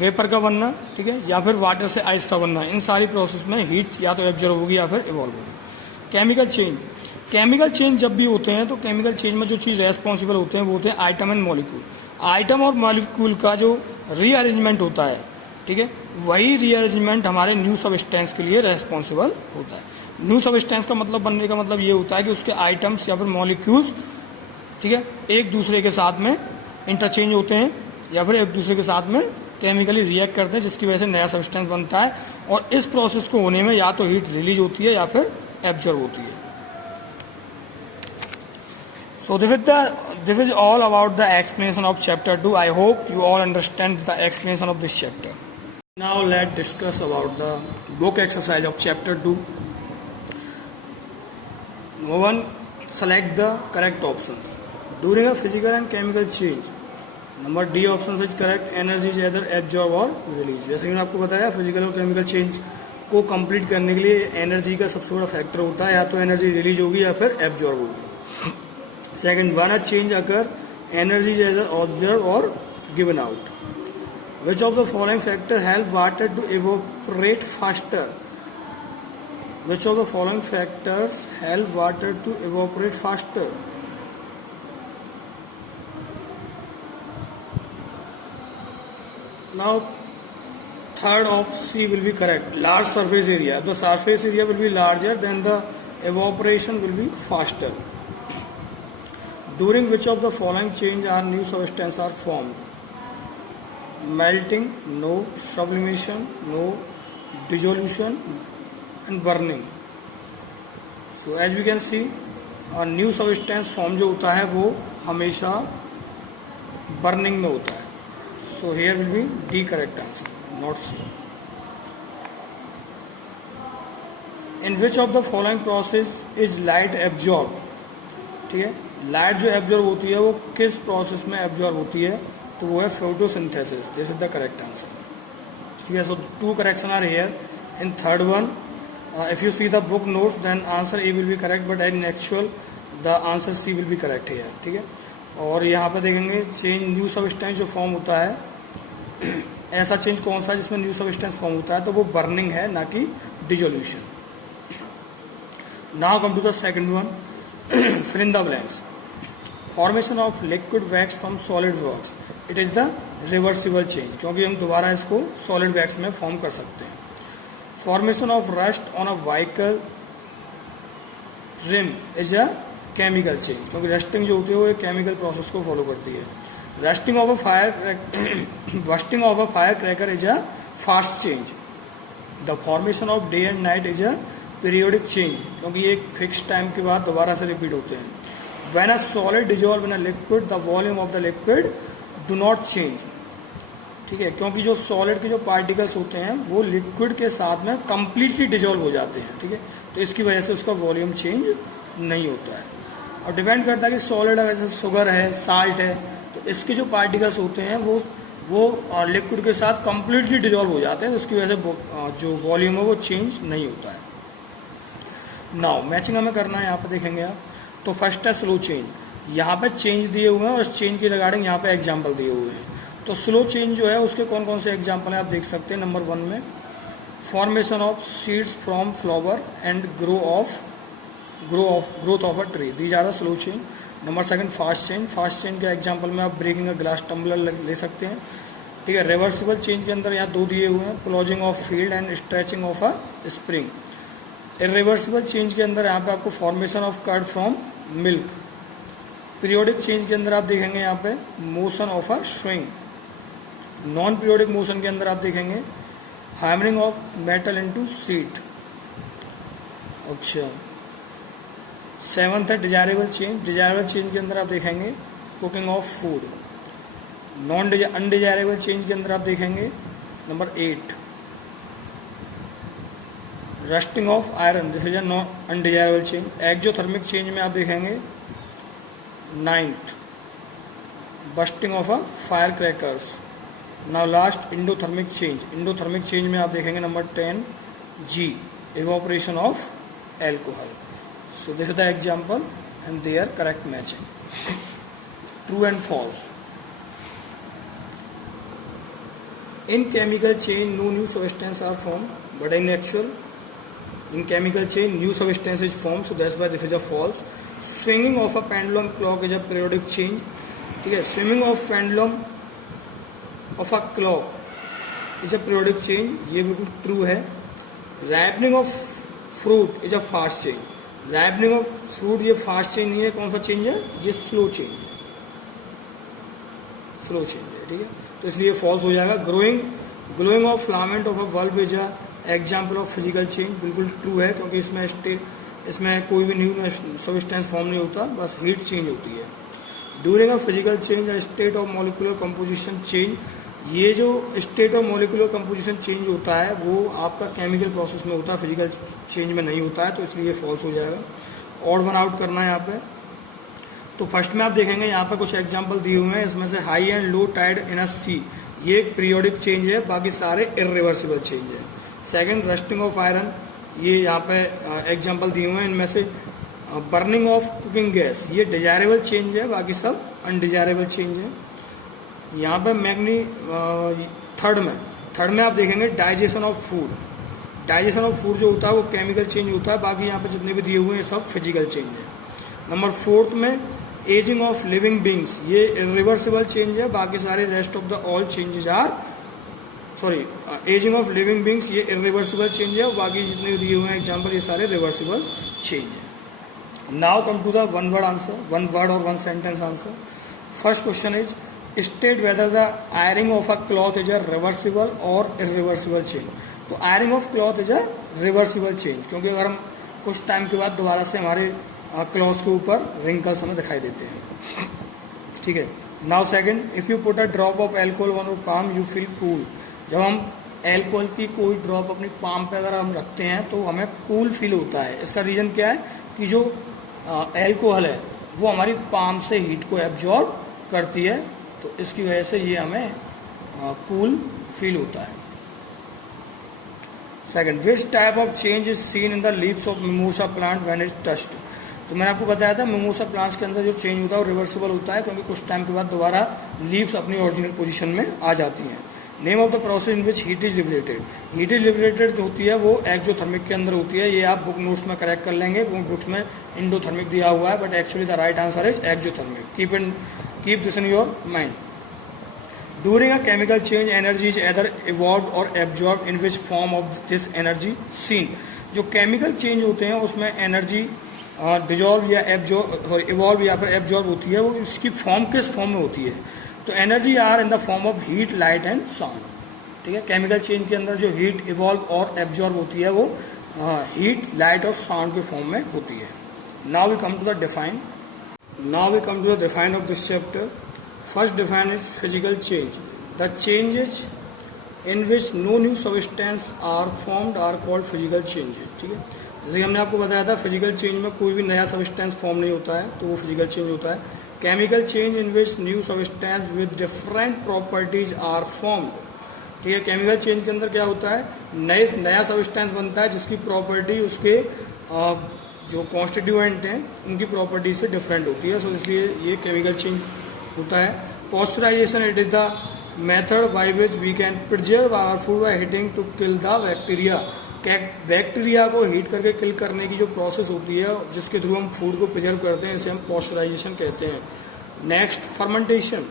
vapour का बनना, ठीक है, या फिर वाटर से आइस का बनना, इन सारी प्रोसेस में हीट या तो एब्जॉर्ब होगी या फिर इवॉल्व होगी। केमिकल चेंज जब भी होते हैं तो केमिकल चेंज में जो चीज़ रेस्पॉन्सिबल होते हैं वो होते हैं आइटम एंड मॉलिक्यूल। आइटम और मॉलिक्यूल का जो रीअरेंजमेंट होता है, ठीक है, वही रीअरेंजमेंट हमारे न्यू सबस्टेंस के लिए रेस्पॉन्सिबल होता है। न्यू सबस्टेंस का मतलब बनने का मतलब ये होता है कि उसके आइटम्स या फिर मॉलिक्यूल्स, ठीक है, एक दूसरे के साथ में इंटरचेंज होते हैं या फिर एक दूसरे के साथ में केमिकली रिएक्ट करते हैं, जिसकी वजह से नया सब्सटेंस बनता है। और इस प्रोसेस को होने में या तो हीट रिलीज होती है या फिर एब्जॉर्ब होती है। So this is all about the explanation of chapter 2. I hope you all understand the explanation of this chapter. Now let's discuss about the book exercise of chapter 2. Number 1, select the correct options. During a physical and chemical change, number D option is correct, energy is either absorb और release. जैसे मैंने आपको बताया, physical और chemical change को complete करने के लिए एनर्जी का सबसे बड़ा फैक्टर होता है, या तो एनर्जी रिलीज होगी या फिर एब्जॉर्ब होगी। Second, when a change occur energy is either observe or given out. Which of the following factor help water to evaporate faster? Which of the following factors help water to evaporate faster? Now, third of C will be correct. Large surface area. The surface area will be larger, then the evaporation will be faster. During which of the following change are new substances are formed? Melting, no. Sublimation, no. Dissolution and burning. So as we can see, a new substance form जो होता है वो हमेशा burning में होता है। So here will be D correct answer, not C. In which of the following process is light absorbed? ठीक है, लाइट जो एब्जॉर्ब होती है वो किस प्रोसेस में एब्जॉर्ब होती है? तो वो है photosynthesis. This is the correct answer. ठीक है, so 2 correction are here in third one. If you see the book notes then answer A will be correct, but in actual the answer C will be correct here. ठीक है, और यहाँ पर देखेंगे change new substance जो form होता है, ऐसा चेंज कौन सा है जिसमें न्यू सबस्टेंस फॉर्म होता है? तो वो बर्निंग है, ना कि dissolution. Now come to the second one, fill in the blanks. Formation of liquid wax from solid wax, it is the reversible change, क्योंकि हम दोबारा इसको सॉलिड वैक्स में फॉर्म कर सकते हैं। Formation of rust on a vehicle rim is a chemical change, क्योंकि rusting जो होती है वो एक केमिकल प्रोसेस को फॉलो करती है। Rusting of a fire cracker is a fast change. The formation of day and night is a periodic change, क्योंकि ये एक फिक्स टाइम के बाद दोबारा से रिपीट होते हैं। When a solid dissolve in a liquid the volume of the liquid do not change. ठीक है, क्योंकि जो सॉलिड के जो पार्टिकल्स होते हैं वो लिक्विड के साथ में कंप्लीटली डिजॉल्व हो जाते हैं। ठीक है, तो इसकी वजह से उसका वॉल्यूम चेंज नहीं होता है। और डिपेंड करता है कि सॉलिड अगर जैसे शुगर है, साल्ट है, तो इसके जो पार्टिकल्स होते हैं वो लिक्विड के साथ कंप्लीटली डिजॉल्व हो जाते हैं, तो उसकी वजह से जो वॉल्यूम है वो चेंज नहीं होता है। नाउ मैचिंग हमें करना है, यहाँ पे देखेंगे आप। तो फर्स्ट है स्लो चेंज। यहाँ पे चेंज दिए हुए हैं और इस चेंज के रिगार्डिंग यहाँ पे एग्जाम्पल दिए हुए हैं। तो स्लो चेंज जो है उसके कौन कौन से एग्जाम्पल हैं आप देख सकते हैं। नंबर 1 में formation of seeds from flower and growth of a tree, these are the slow change. Number 2 fast change. Fast change के एग्जाम्पल में आप ब्रेकिंग अ ग्लास टम्बलर ले सकते हैं। ठीक है, रिवर्सिबल चेंज के अंदर यहाँ 2 दिए हुए हैं, closing of field and stretching of a spring. Irreversible change के अंदर यहाँ पे आपको formation of curd from milk. Periodic change के अंदर आप देखेंगे यहाँ पे motion of a swing. Non periodic motion के अंदर आप देखेंगे hammering of metal into sheet. अच्छा, 7th है डिजायरेबल चेंज। डिजायरेबल चेंज के अंदर आप देखेंगे cooking of food. Non undesirable change के अंदर आप देखेंगे number 8 rusting of iron, this is a non undesirable change. Exothermic change में आप देखेंगे 9th bursting of a fire crackers. Now last endothermic change. Endothermic change में आप देखेंगे नंबर 10 जी, evaporation of alcohol. So this is the example and they are correct matching. True and false. In chemical chain, no new substance are formed, but in actual, in chemical chain, new substance is formed, so that's why this is a false. Swinging of a pendulum clock is a periodic change. ठीक है, swinging of pendulum of a clock is a periodic change, ये बिल्कुल true है. Ripening of fruit is a fast change. Ripening of fruit ये fast change नहीं है, कौन सा change है? ये slow change है, slow change है, ठीक है, तो इसलिए फॉल्स हो जाएगा। Glowing of filament of a bulb is a example of physical change, बिल्कुल ट्रू है, क्योंकि इसमें कोई भी न्यू सब्सटेंस फॉर्म नहीं होता, बस हीट चेंज होती है। During a physical change a state of molecular composition change, ये जो state of molecular composition change होता है वो आपका केमिकल प्रोसेस में होता है, फिजिकल चेंज में नहीं होता है, तो इसलिए फॉल्स हो जाएगा। ऑड वन आउट करना है यहाँ पे। तो फर्स्ट में आप देखेंगे यहाँ पे कुछ एग्जांपल दिए हुए हैं, इसमें से high and low tide in a sea, ये एक पीरियोडिक चेंज है, बाकी सारे इरिवर्सिबल चेंज है। सेकंड, रस्टिंग ऑफ आयरन, ये यहाँ पे एग्जांपल दिए हुए हैं, इनमें से बर्निंग ऑफ कुकिंग गैस, ये डिजायरेबल चेंज है, बाकी सब अनडिजायरेबल चेंज है। यहाँ पे थर्ड में आप देखेंगे digestion of food. Digestion of food जो होता है वो केमिकल चेंज होता है, बाकी यहाँ पे जितने भी दिए हुए हैं सब फिजिकल चेंज है। नंबर फोर्थ में एजिंग ऑफ लिविंग बींग्स, ये इरिवर्सिबल चेंज है, बाकी सारे rest of the all changes are ageing of living beings ये इरिवर्सिबल चेंज है, बाकी जितने दिए हुए हैं एग्जांपल ये सारे रिवर्सिबल चेंज है। Now come to the one word answer, one word or one sentence answer. First question is state whether the ironing of a cloth is a reversible or irreversible change. तो ironing of cloth is a reversible change, क्योंकि अगर हम कुछ time के बाद दोबारा से हमारे क्लॉथ के ऊपर रिंकल्स हमें दिखाई देते हैं, ठीक है। Now second, if you put a drop of alcohol on your palm you feel cool. जब हम एल्कोहल की कोई ड्रॉप अपनी पाम पे अगर हम रखते हैं तो हमें कूल फील होता है। इसका रीजन क्या है कि जो एल्कोहल है वो हमारी पाम से हीट को एब्जॉर्ब करती है, तो इसकी वजह से ये हमें कूल फील होता है। Second, which type of change is seen in the leaves of mimosa plant when it touched. तो मैंने आपको बताया था मिमोसा प्लांट्स के अंदर जो चेंज होता है वो रिवर्सिबल होता है, क्योंकि कुछ टाइम के बाद दोबारा लीव्स अपनी ओरिजिनल पोजीशन में आ जाती हैं। Name of the process in which heat is liberated. Heat is liberated जो होती है वो एक्सोथर्मिक के अंदर होती है, ये आप बुक नोट्स में करेक्ट कर लेंगे, बुक्स में इंडोथर्मिक दिया हुआ है, but actually the right answer is exothermic. Keep this in your mind. During a chemical change energy is either evolve or absorb, in which form of this energy seen. जो chemical change होते हैं उसमें energy dissolve या absorb, evolve या फिर absorb होती है, वो इसकी फॉर्म किस फॉर्म में होती है, तो energy are in the form of heat, light and sound, ठीक है। केमिकल चेंज के अंदर जो हीट इवॉल्व और एब्जॉर्ब होती है वो हीट, लाइट और साउंड के फॉर्म में होती है। Now we come to the define. Of this chapter. First define is physical change, the changes in which no new substance are formed are called physical changes, ठीक है। जैसे हमने आपको बताया था फिजिकल चेंज में कोई भी नया सब्सटेंस फॉर्म नहीं होता है, तो वो फिजिकल चेंज होता है। Chemical change in which new substance with different properties are formed, ठीक है। केमिकल चेंज के अंदर क्या होता है, नया सब्सटेंस बनता है जिसकी प्रॉपर्टी उसके जो कॉन्स्टिट्यूएंट हैं उनकी प्रॉपर्टी से डिफरेंट होती है, सो इसलिए ये केमिकल चेंज होता है। Pasteurization, it is the method by which we can preserve our food by heating to kill the bacteria. Bacteria को हीट करके किल करने की जो प्रोसेस होती है जिसके थ्रू हम फूड को प्रिजर्व करते हैं, इसे हम पॉस्चराइजेशन कहते हैं। Next, fermentation,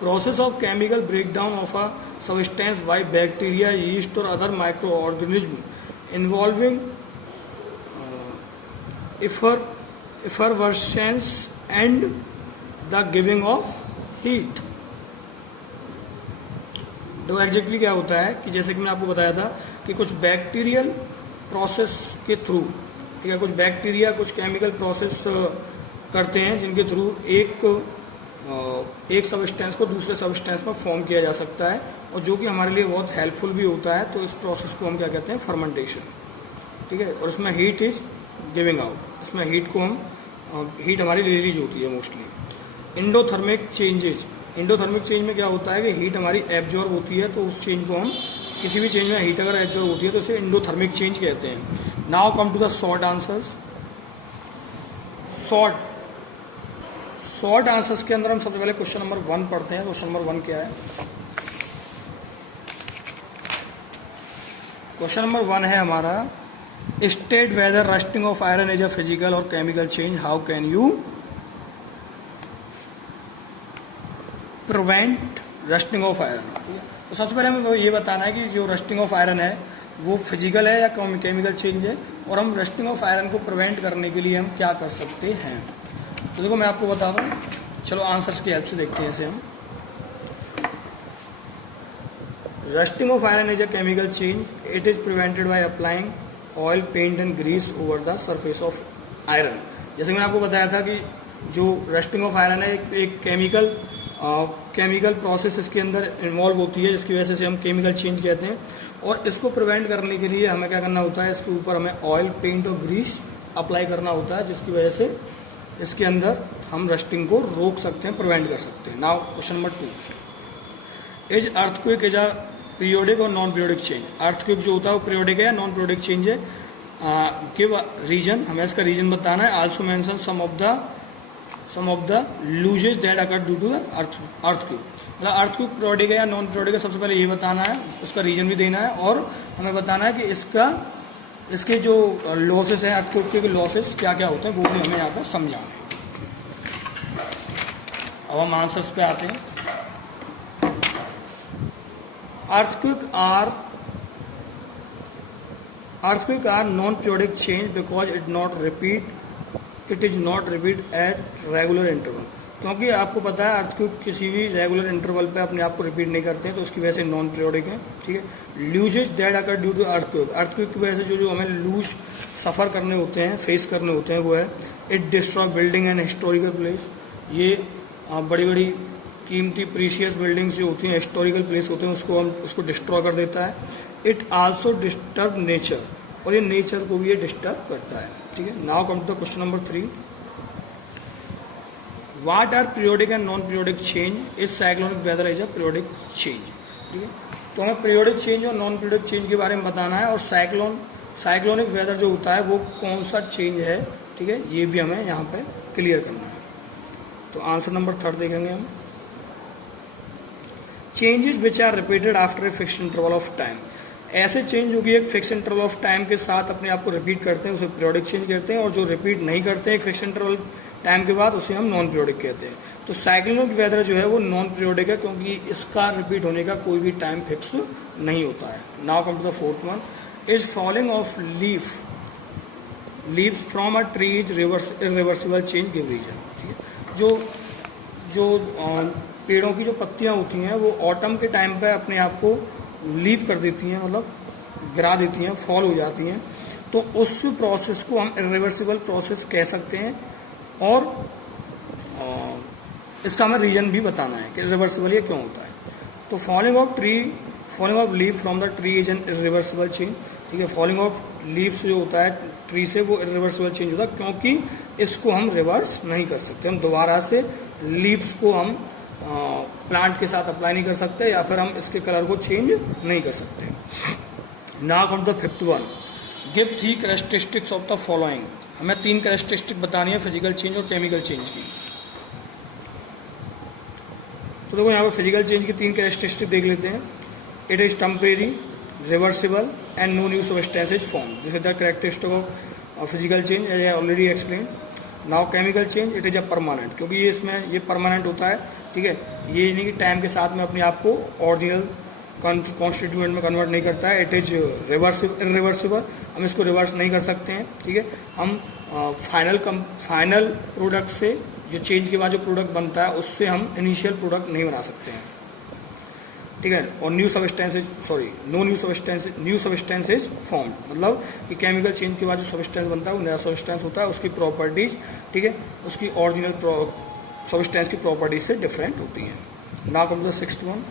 process of chemical breakdown of a substance by bacteria, yeast or other micro organism involving effervescence and the giving of heat. तो एग्जैक्टली क्या होता है कि जैसे कि मैंने आपको बताया था कि कुछ बैक्टीरियल प्रोसेस के थ्रू, ठीक है, कुछ बैक्टीरिया कुछ केमिकल प्रोसेस करते हैं जिनके थ्रू एक सब्सटेंस को दूसरे सब्सटेंस में फॉर्म किया जा सकता है, और जो कि हमारे लिए बहुत हेल्पफुल भी होता है। तो इस प्रोसेस को हम क्या कहते हैं, फर्मेंटेशन, ठीक है। और इसमें हीट इज गिविंग आउट, इसमें हीट को हम हीट हमारी रिलीज होती है mostly. Endothermic changes. Endothermic change में क्या होता है कि हीट हमारी एब्जॉर्ब होती है, तो उस चेंज को हम, किसी भी चेंज में हीट अगर एब्जॉर्ब होती है तो उसे इंडोथर्मिक चेंज कहते हैं। Now come to the short answers. Short answers के अंदर हम सबसे पहले क्वेश्चन नंबर 1 पढ़ते हैं। क्वेश्चन नंबर 1 क्या है? क्वेश्चन नंबर 1 है हमारा, state whether rusting of iron is a physical और chemical change, how can you prevent rusting of iron. ठीक है, तो सबसे पहले हमें ये बताना है कि जो रस्टिंग ऑफ आयरन है वो फिजिकल है या केमिकल चेंज है, और हम रस्टिंग ऑफ आयरन को प्रिवेंट करने के लिए हम क्या कर सकते हैं। तो देखो मैं आपको बता दूं, चलो आंसर्स की हेल्प से देखते हैं इसे हम। Rusting of iron is a chemical change, it is prevented by applying oil, paint and grease over the surface of iron. जैसे मैंने आपको बताया था कि जो रस्टिंग ऑफ आयरन है एक केमिकल प्रोसेस इसके अंदर इन्वॉल्व होती है, जिसकी वजह से हम केमिकल चेंज कहते हैं। और इसको प्रिवेंट करने के लिए हमें क्या करना होता है, इसके ऊपर हमें ऑयल, पेंट और ग्रीस अप्लाई करना होता है, जिसकी वजह से इसके अंदर हम रस्टिंग को रोक सकते हैं, प्रिवेंट कर सकते हैं। Now question number 2, is earthquake is a periodic और नॉन पीरियोडिक चेंज। अर्थक्वेक जो होता है वो पीरियोडिक है या नॉन पीरियोडिक चेंज है। गिव रीजन, हमें इसका रीजन बताना है। Also mention some of the losses that occur due to the earthquake. मतलब अर्थक्वेक पीरियोडिक है या नॉन पीरियोडिक है, सबसे पहले ये बताना है, उसका रीजन भी देना है, और हमें बताना है कि इसके जो लॉसेस हैं, अर्थक्वेक के लॉसेस क्या क्या होते हैं, वो भी हमें यहाँ पर समझाना है। अब हम आंसर्स पे आते हैं। Earthquake are non periodic change because it is not repeat at regular interval. क्योंकि आपको पता है अर्थक्वेक किसी भी रेगुलर इंटरवल पे अपने आप को रिपीट नहीं करते हैं, तो उसकी वजह से नॉन पीरियोडिक है। ठीक है, losses that occur due to earthquake की वजह से जो हमें लूज सफ़र करने होते हैं, फेस करने होते हैं, वो है it destroy building and historical place. ये बड़ी बड़ी कीमती प्रीशियस बिल्डिंग्स जो होती हैं, हिस्टोरिकल प्लेस होते हैं, उसको डिस्ट्रॉय कर देता है। इट आल्सो डिस्टर्ब नेचर, और ये नेचर को भी ये डिस्टर्ब करता है। ठीक है, now come to the question number 3, what are periodic and non periodic change, is cyclonic weather is a periodic change. ठीक है, तो हमें पीरियोडिक चेंज और नॉन पीरियोडिक चेंज के बारे में बताना है, और साइक्लोनिक वेदर जो होता है वो कौन सा चेंज है। ठीक है, ये भी हमें यहाँ पे क्लियर करना है। तो आंसर नंबर 3 देखेंगे हम, changes which are repeated after a fixed interval of time. ऐसे चेंज जो कि एक फिक्स इंटरवल ऑफ टाइम के साथ अपने आप को रिपीट करते हैं उसे पीरियोडिक चेंज कहते हैं, और जो रिपीट नहीं करते हैं फिक्स इंटरवल टाइम के बाद उसे हम नॉन पीरियोडिक कहते हैं। तो साइक्लोनिक वेदर जो है वो नॉन पीरियोडिक है, क्योंकि इसका रिपीट होने का कोई भी टाइम फिक्स नहीं होता है। Now come to the 4th one, is falling of leaves from a tree is irreversible change, give reason. ठीक है, जो पेड़ों की जो पत्तियां होती हैं वो ऑटम के टाइम पे अपने आप को लीव कर देती हैं, मतलब गिरा देती हैं, फॉल हो जाती हैं, तो उस प्रोसेस को हम इरिवर्सिबल प्रोसेस कह सकते हैं। और इसका हमें रीजन भी बताना है कि इरिवर्सिबल ये क्यों होता है। तो falling of leave from the tree is an irreversible change. ठीक है, फॉलिंग ऑफ लीव्स जो होता है ट्री से वो इरिवर्सिबल चेंज होता है, क्योंकि इसको हम रिवर्स नहीं कर सकते। हम दोबारा से लीव्स को हम प्लांट के साथ अप्लाई नहीं कर सकते, या फिर हम इसके कलर को चेंज नहीं कर सकते। Now come to the 5th one, give 3 characteristics of the following. हमें 3 कैरेक्टरिस्टिक बतानी है फिजिकल चेंज और केमिकल चेंज की। तो देखो यहाँ पर फिजिकल चेंज की 3 कैरेक्टरिस्टिक देख लेते हैं। It is temporary, reversible and no new substance is form. This is the characteristic of physical change as I already explain. Now chemical change, it is a permanent, क्योंकि ये इसमें ये permanent होता है। ठीक है, ये नहीं कि टाइम के साथ में अपने आप को ओरिजिनल कॉन्स्टिट्यूएंट में कन्वर्ट नहीं करता है। इट इज इरिवर्सिबल, हम इसको रिवर्स नहीं कर सकते हैं। ठीक है, हम फाइनल प्रोडक्ट से जो चेंज के बाद जो प्रोडक्ट बनता है उससे हम इनिशियल प्रोडक्ट नहीं बना सकते हैं। ठीक है, और न्यू सब्सटेंस इज फॉर्म्ड, मतलब कि केमिकल चेंज के बाद जो सब्सटेंस बनता है वो नया सब्सटेंस होता है, उसकी प्रॉपर्टीज, ठीक है, उसकी ओरिजिनल सब्सटेंस की प्रॉपर्टीज से डिफरेंट होती हैं। Now come to the 6th one,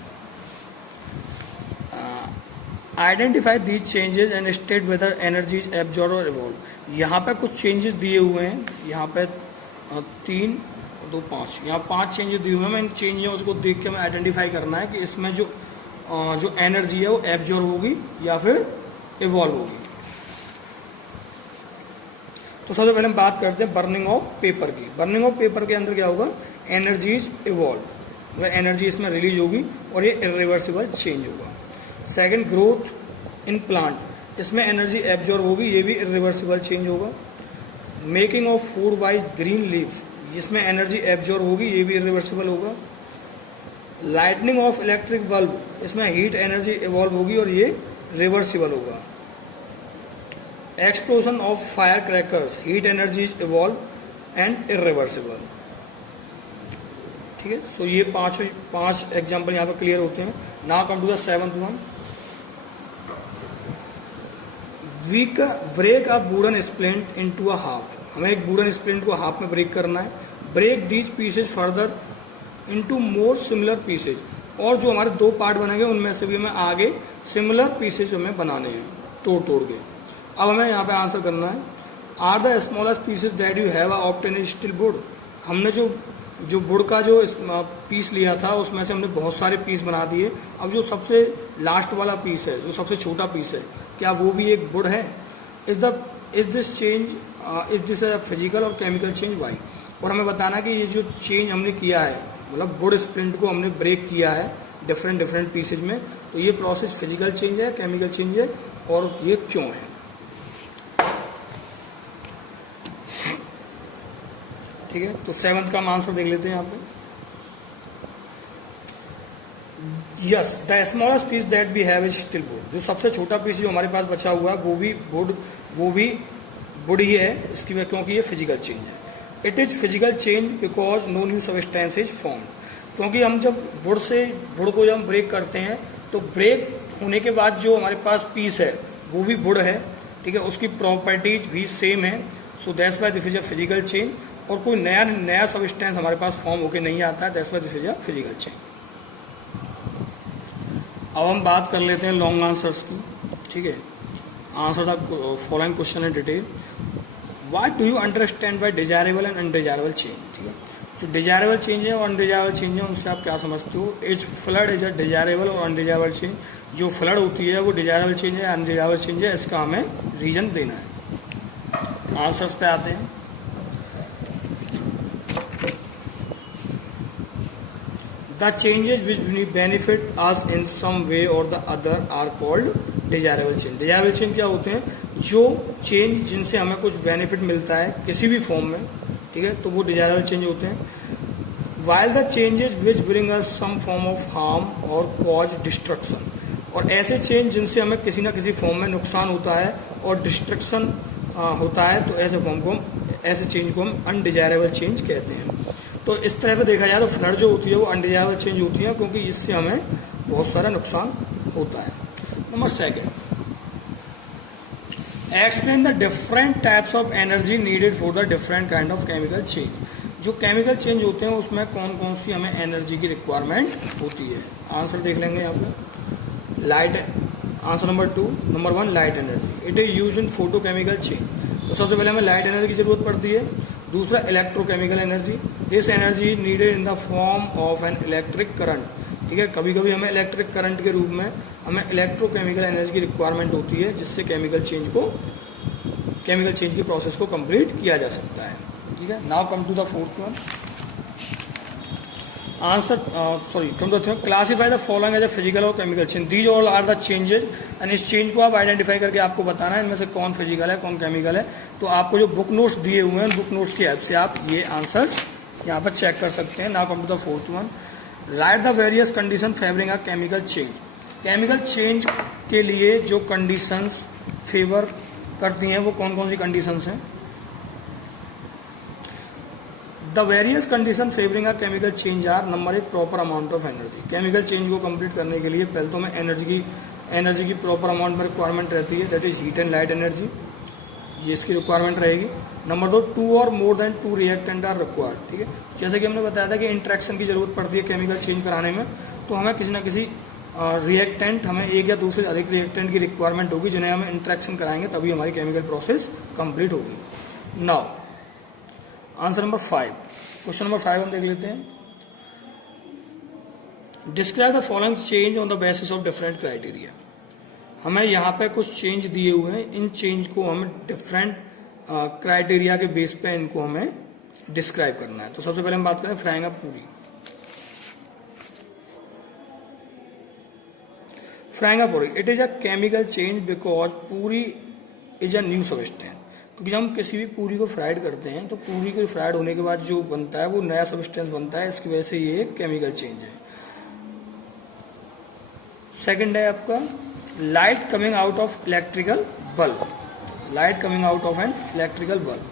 identify these changes and state whether energy is absorb और इवॉल्व। यहाँ पे कुछ चेंजेस दिए हुए हैं, यहाँ पे 3 दो, 5, यहाँ 5 चेंजेस दिए हुए हैं। मैं इन चेंजेस को देख के मैं आइडेंटिफाई करना है कि इसमें जो एनर्जी है वो एब्जॉर्ब होगी या फिर इवॉल्व होगी। तो सबसे पहले हम बात करते हैं बर्निंग ऑफ पेपर की। बर्निंग ऑफ पेपर के अंदर क्या होगा, एनर्जी इज इवॉल्व, मतलब एनर्जी इसमें रिलीज होगी और ये इरिवर्सिबल चेंज होगा। सेकंड, ग्रोथ इन प्लांट, इसमें एनर्जी एब्जॉर्ब होगी, ये भी इरिवर्सिबल चेंज होगा। Making of food by green leaves, जिसमें एनर्जी एब्जॉर्ब होगी, ये भी इरिवर्सिबल होगा। लाइटनिंग ऑफ इलेक्ट्रिक बल्ब, इसमें हीट एनर्जी इवॉल्व होगी और ये रिवर्सिबल होगा। Explosion of fire crackers, heat energy is evolve and irreversible. ठीक है, सो ये पांच एग्जाम्पल यहाँ पर क्लियर होते हैं। Now come to the 7th one. Break a wooden splint into a half, हमें एक वुडन स्प्लिंट को हाफ में ब्रेक करना है। Break these pieces further into more similar pieces, और जो हमारे 2 पार्ट बनेंगे उनमें से भी हमें आगे सिमिलर पीसेज हमें बनाने हैं तोड़ के। अब हमें यहाँ पे आंसर करना है, are the smallest pieces that you have obtained still wood, हमने जो वुड का जो पीस लिया था उसमें से हमने बहुत सारे पीस बना दिए। अब जो सबसे लास्ट वाला पीस है, जो सबसे छोटा पीस है, क्या वो भी एक वुड है? इज दिस फिजिकल और केमिकल चेंज वाई, और हमें बताना कि ये जो चेंज हमने किया है, मतलब वुड स्प्लिंट को हमने ब्रेक किया है डिफरेंट पीसेज में, तो ये प्रोसेस फिजिकल चेंज है, केमिकल चेंज है, और ये क्यों है। ठीक है, तो 7th का हम आंसर देख लेते हैं यहाँ पे। Yes, the smallest piece that we have is still wood, जो सबसे छोटा पीस जो हमारे पास बचा हुआ है वो भी वुड ही है, इसकी वजह क्योंकि ये फिजिकल चेंज है। It is physical change because no new substance is form, क्योंकि हम जब वुड को जब हम ब्रेक करते हैं तो ब्रेक होने के बाद जो हमारे पास पीस है वो भी वुड है, ठीक है, उसकी प्रॉपर्टीज भी सेम है। So that's why this is a physical change, और कोई नया सब्सटेंस हमारे पास फॉर्म होके नहीं आता है, that's why this is a physical change. अब हम बात कर लेते हैं लॉन्ग आंसर्स की। ठीक है, answer the following question in detail. What do you understand by desirable and undesirable change? ठीक है, जो डिजायरेबल चेंज है और अनडिजायरेबल चेंज है उनसे आप क्या समझते हो? Is flood is a desirable और अनडिजायरेबल चेंज, जो फ्लड होती है वो डिजायरेबल चेंज है, अनडिजायरेबल चेंज है, इसका हमें रीजन देना है। आंसर्स पे आते हैं। The changes which benefit us in some way or the other are called desirable change. Desirable change क्या होते हैं? जो चेंज जिनसे हमें कुछ बेनिफिट मिलता है किसी भी फॉर्म में, ठीक है, तो वो डिजायरेबल चेंज होते हैं। While the changes which bring us some form of harm or cause destruction, और ऐसे चेंज जिनसे हमें किसी ना किसी फॉर्म में नुकसान होता है और डिस्ट्रक्शन होता है, तो ऐसे चेंज को हम अनडिजायरेबल चेंज कहते हैं। तो इस तरह से देखा जाए तो फ्लड जो होती है वो अनडिजायरेबल चेंज होती है, क्योंकि इससे हमें बहुत सारा नुकसान होता है। Number 2, explain the different types of energy needed for the different kind of chemical change. जो केमिकल चेंज होते हैं उसमें कौन कौन सी हमें एनर्जी की रिक्वायरमेंट होती है। आंसर देख लेंगे यहाँ पे। Light, answer number 2, number 1 light energy, it is used in photochemical change, तो सबसे पहले हमें लाइट एनर्जी की जरूरत पड़ती है। दूसरा electrochemical energy, this energy is needed in the form of an electric current. ठीक है, कभी कभी हमें इलेक्ट्रिक करंट के रूप में हमें इलेक्ट्रोकेमिकल एनर्जी की रिक्वायरमेंट होती है, जिससे केमिकल चेंज की प्रोसेस को कंप्लीट किया जा सकता है। ठीक है, now come to the 4th one. Classify the following as a physical और chemical change, these all are the changes, and इस चेंज को आप आइडेंटिफाई करके आपको बताना है इनमें से कौन फिजिकल है कौन केमिकल है। तो आपको जो बुक नोट्स दिए हुए हैं, बुक नोट्स की हेल्प से आप ये आंसर्स यहाँ पर चेक कर सकते हैं। Now come to the 4th one. Write the various condition favouring a chemical change, chemical change के लिए जो कंडीशंस फेवर करती हैं वो कौन कौन सी कंडीशंस हैं। The various condition favouring a chemical change are, number 1 proper amount of energy, chemical change को कंप्लीट करने के लिए पहले तो हमें एनर्जी की प्रॉपर अमाउंट में रिक्वायरमेंट रहती है, that is heat and light energy, ये इसकी रिक्वायरमेंट रहेगी। नंबर 2, 2 और more than 2 reactant are required. ठीक है, जैसे कि हमने बताया था कि इंट्रैक्शन की जरूरत पड़ती है केमिकल चेंज कराने में, तो हमें किसी ना किसी रिएक्टेंट, हमें एक या दो से अधिक रिएक्टेंट की रिक्वायरमेंट होगी, जिन्हें हमें इंट्रैक्शन कराएंगे तभी हमारी केमिकल प्रोसेस कंप्लीट होगी। Now answer number 5, question number 5 हम देख लेते हैं। Describe the following change on the basis of different criteria. हमें यहाँ पे कुछ चेंज दिए हुए हैं, इन चेंज को हमें डिफरेंट क्राइटेरिया के बेस पे इनको हमें डिस्क्राइब करना है। तो सबसे पहले हम बात करें फ्राइंग पूरी। फ्राइंग पूरी, it is a chemical change because पूरी इज अ न्यू सब्सटेंस। क्योंकि जब हम किसी भी पूरी को फ्राइड करते हैं तो पूरी को फ्राइड होने के बाद जो बनता है वो नया सब्सटेंस बनता है, इसकी वजह से ये केमिकल चेंज है। सेकंड है आपका light coming out of electrical bulb. Light coming out of an electrical bulb,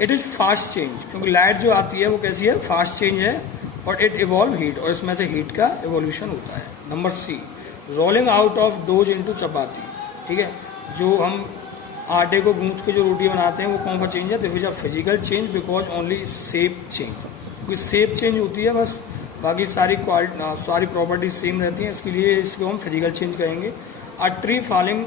it is fast change. क्योंकि लाइट जो आती है वो कैसी है, फास्ट चेंज है, और इट इवॉल्व हीट, और इसमें से हीट का इवोल्यूशन होता है। Number C, rolling out of dough into chapati. ठीक है, जो हम आटे को गूंथ के जो रोटी बनाते हैं वो कौन सा चेंज है, this is a physical change because only shape change. क्योंकि शेप चेंज होती है बस, बाकी सारी प्रॉपर्टीज सेम रहती हैं, इसके लिए इसको हम फिजिकल चेंज कहेंगे। A tree falling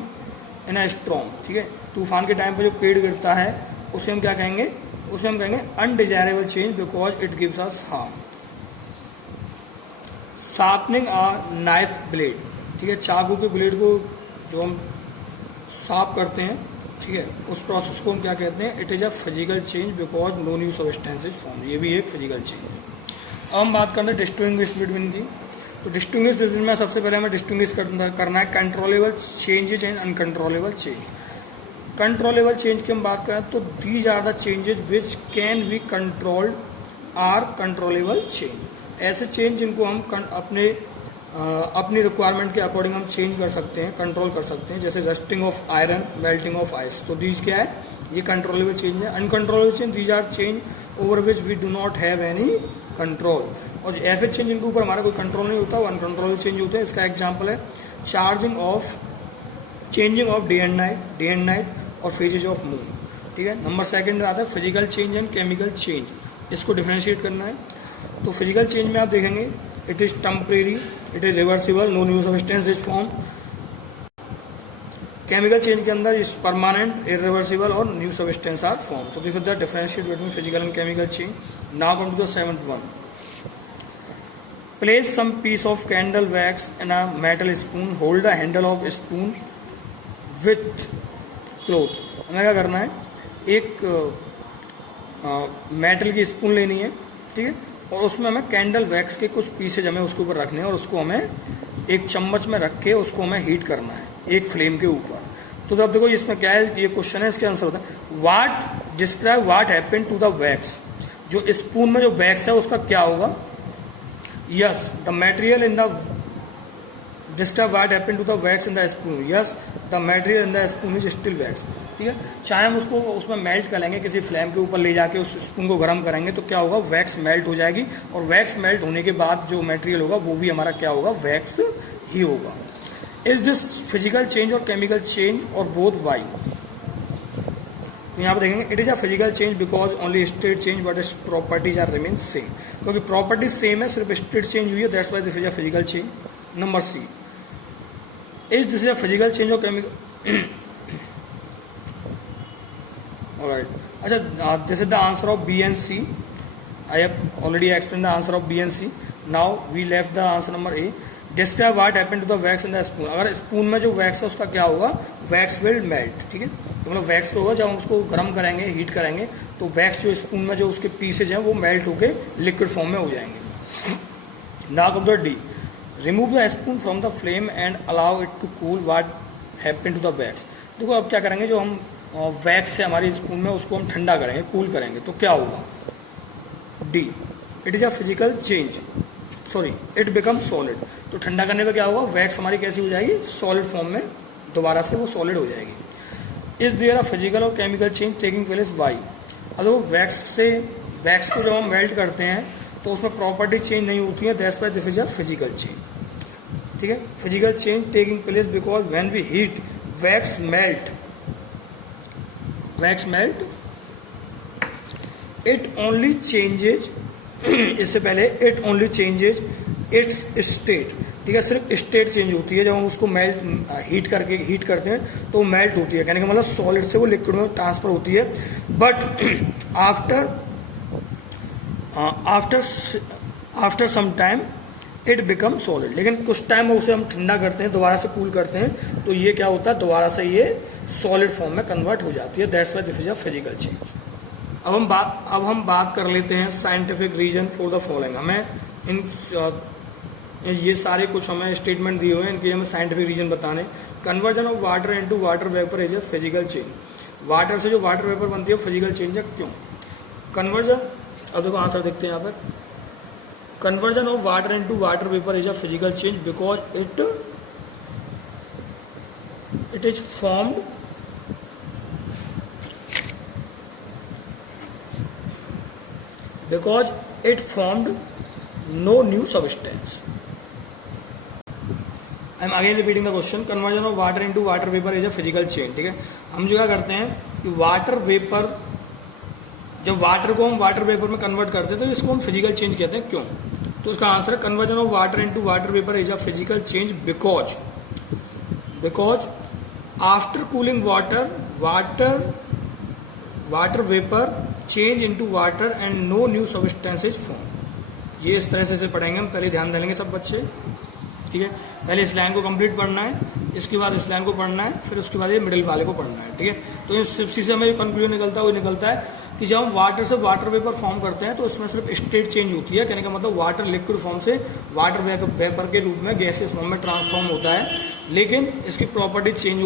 in a storm. ठीक है, तूफान के टाइम पे जो पेड़ गिरता है उसे हम क्या कहेंगे, उसे हम कहेंगे undesirable change because it gives us harm. Sharpening a knife blade. ठीक है, चाकू के ब्लेड को जो हम साफ करते हैं, ठीक है, उस प्रोसेस को हम क्या कहते हैं, it is a physical change because no new substance is form. ये भी एक फिजिकल चेंज है। अब हम बात करते हैं डिस्टिंग्विश बिटवीन की। तो डिस्टिंग्विश बिटवीन में सबसे पहले हमें डिस्टिंग्विश करना है controllable changes and uncontrollable change. Controllable change की हम बात करें तो these are the changes which can be controlled are controllable change. ऐसे चेंज जिनको हम अपनी रिक्वायरमेंट के अकॉर्डिंग हम चेंज कर सकते हैं, कंट्रोल कर सकते हैं, जैसे rusting of iron, melting of ice. तो दीज क्या है, ये कंट्रोलेबल चेंज है। Uncontrollable change, these are change over which we do not have any control. और ऐसे चेंज जिनके ऊपर हमारा कोई कंट्रोल नहीं होता वो अनकंट्रोलेबल चेंज होते हैं। इसका एग्जाम्पल है changing of day and night और फेजेज ऑफ मून। ठीक है, नंबर सेकंड में आता है physical change and chemical change. इसको डिफरेंशिएट करना है। तो फिजिकल चेंज में आप देखेंगे it is temporary, it is reversible, no new substance is form. Chemical change के अंदर इज परमानेंट, इरिवर्सिबल और new substance are form. So this is the differentiate between physical and chemical change. Now come to the seventh one. Place some piece of candle wax in a metal spoon, hold the handle of spoon with cloth. हमें क्या करना है, एक metal की spoon लेनी है, ठीक है, और उसमें हमें कैंडल वैक्स के कुछ पीसेज हमें उसके ऊपर रखने हैं और उसको हमें एक चम्मच में रख के उसको हमें हीट करना है एक फ्लेम के ऊपर। तो अब देखो इसमें क्या है, ये क्वेश्चन है, इसके आंसर होता है what describe what happened to the wax. जो स्पून में जो वैक्स है उसका क्या होगा, yes the material in the describe what happened to the wax in the spoon, yes the material in the spoon is still wax. ठीक है, चाहे हम उसको उसमें मेल्ट कर लेंगे, किसी फ्लेम के ऊपर ले जाके उस स्पून को गर्म करेंगे तो क्या होगा, वैक्स मेल्ट हो जाएगी, और वैक्स मेल्ट होने के बाद जो मटेरियल होगा वो भी हमारा क्या होगा, वैक्स ही होगा। इज दिस फिजिकल चेंज और केमिकल चेंज और बोथ वाई। तो यहाँ पर देखेंगे it is a physical change because only state change but its properties are remain same. क्योंकि प्रॉपर्टीज सेम है, सिर्फ स्टेट चेंज हुई है, that's why this is a physical change. Number C, is this is a physical change और chemical. Alright. अच्छा, this is the answer of B and C. I have already explained the answer of B and C. Now we left the answer number A. Describe what happened to the wax in the spoon. अगर spoon में जो wax है उसका क्या होगा, wax will melt. ठीक है, तो मतलब वैक्स तो होगा, जब हम उसको गर्म करेंगे, हीट करेंगे, तो वैक्स जो स्पून में जो उसके पीसेज हैं वो मेल्ट होके लिक्विड फॉर्म में हो जाएंगे। Now come to D, remove the spoon from the flame and allow it to cool. What happened to the wax. देखो अब क्या करेंगे, जो हम वैक्स है हमारी स्पून में उसको हम ठंडा करेंगे, कूल करेंगे, तो क्या होगा, D it is a physical change, sorry it become solid. तो ठंडा करने पे क्या होगा, वैक्स हमारी कैसी हो जाएगी, सॉलिड फॉर्म में, दोबारा से वो सॉलिड हो जाएगी। इज देयर अ फिजिकल और chemical change taking place, why. अब वैक्स को जब हम मेल्ट करते हैं तो उसमें प्रॉपर्टी चेंज नहीं होती है, that's why this is a physical change. ठीक है, physical change taking place because when we heat wax melt, it only changes, इससे पहले it only changes its state. ठीक है, सिर्फ स्टेट चेंज होती है जब हम उसको मेल्ट हीट करते हैं तो मेल्ट होती है, कहने का मतलब सॉलिड से वो लिक्विड में ट्रांसफर होती है। But after some time it become solid, लेकिन कुछ टाइम उसे हम ठंडा करते हैं, दोबारा से कूल करते हैं, तो ये क्या होता है, दोबारा से ये सॉलिड फॉर्म में कन्वर्ट हो जाती है। That's why this is a physical change. अब हम बात कर लेते हैं scientific reason for the following. हमें ये सारे कुछ हमें स्टेटमेंट दिए हुए हैं, इनके हमें साइंटिफिक रीजन बताने। Conversion of water into water vapour is a physical change. Water से जो वाटर वेपर बनती है फिजिकल चेंज है, क्यों? कन्वर्जन, अब देखो आंसर देखते हैं यहाँ पर। Conversion of water into water vapour is a physical change because it is formed because it formed no new substance. I am again repeating the question. Conversion of water into water vapor is a physical change. ठीक है, हम जो क्या करते हैं कि water vapour, जब water को हम वाटर वेपर में कन्वर्ट करते हैं तो इसको हम फिजिकल चेंज कहते हैं, क्यों? तो उसका आंसर है conversion of water into water vapour is a physical change because after cooling water vapour change into water and no new substances form. ये इस तरह से इसे पढ़ेंगे हम, पहले ध्यान देंगे सब बच्चे, ठीक है। पहले इस लाइन को कंप्लीट पढ़ना है, इसके बाद इस लाइन को पढ़ना है, फिर उसके बाद ये मिडिल वाले को पढ़ना है, ठीक है। तो इसी से हमें कंक्लूजन निकलता है कि जब हम वाटर से वाटर वेपर फॉर्म करते हैं तो उसमें सिर्फ स्टेट चेंज होती है, कहने का मतलब वाटर लिक्विड फॉर्म से वाटर वेपर के रूप में गैसियस फॉर्म में ट्रांसफॉर्म होता है, लेकिन इसकी प्रॉपर्टी चेंज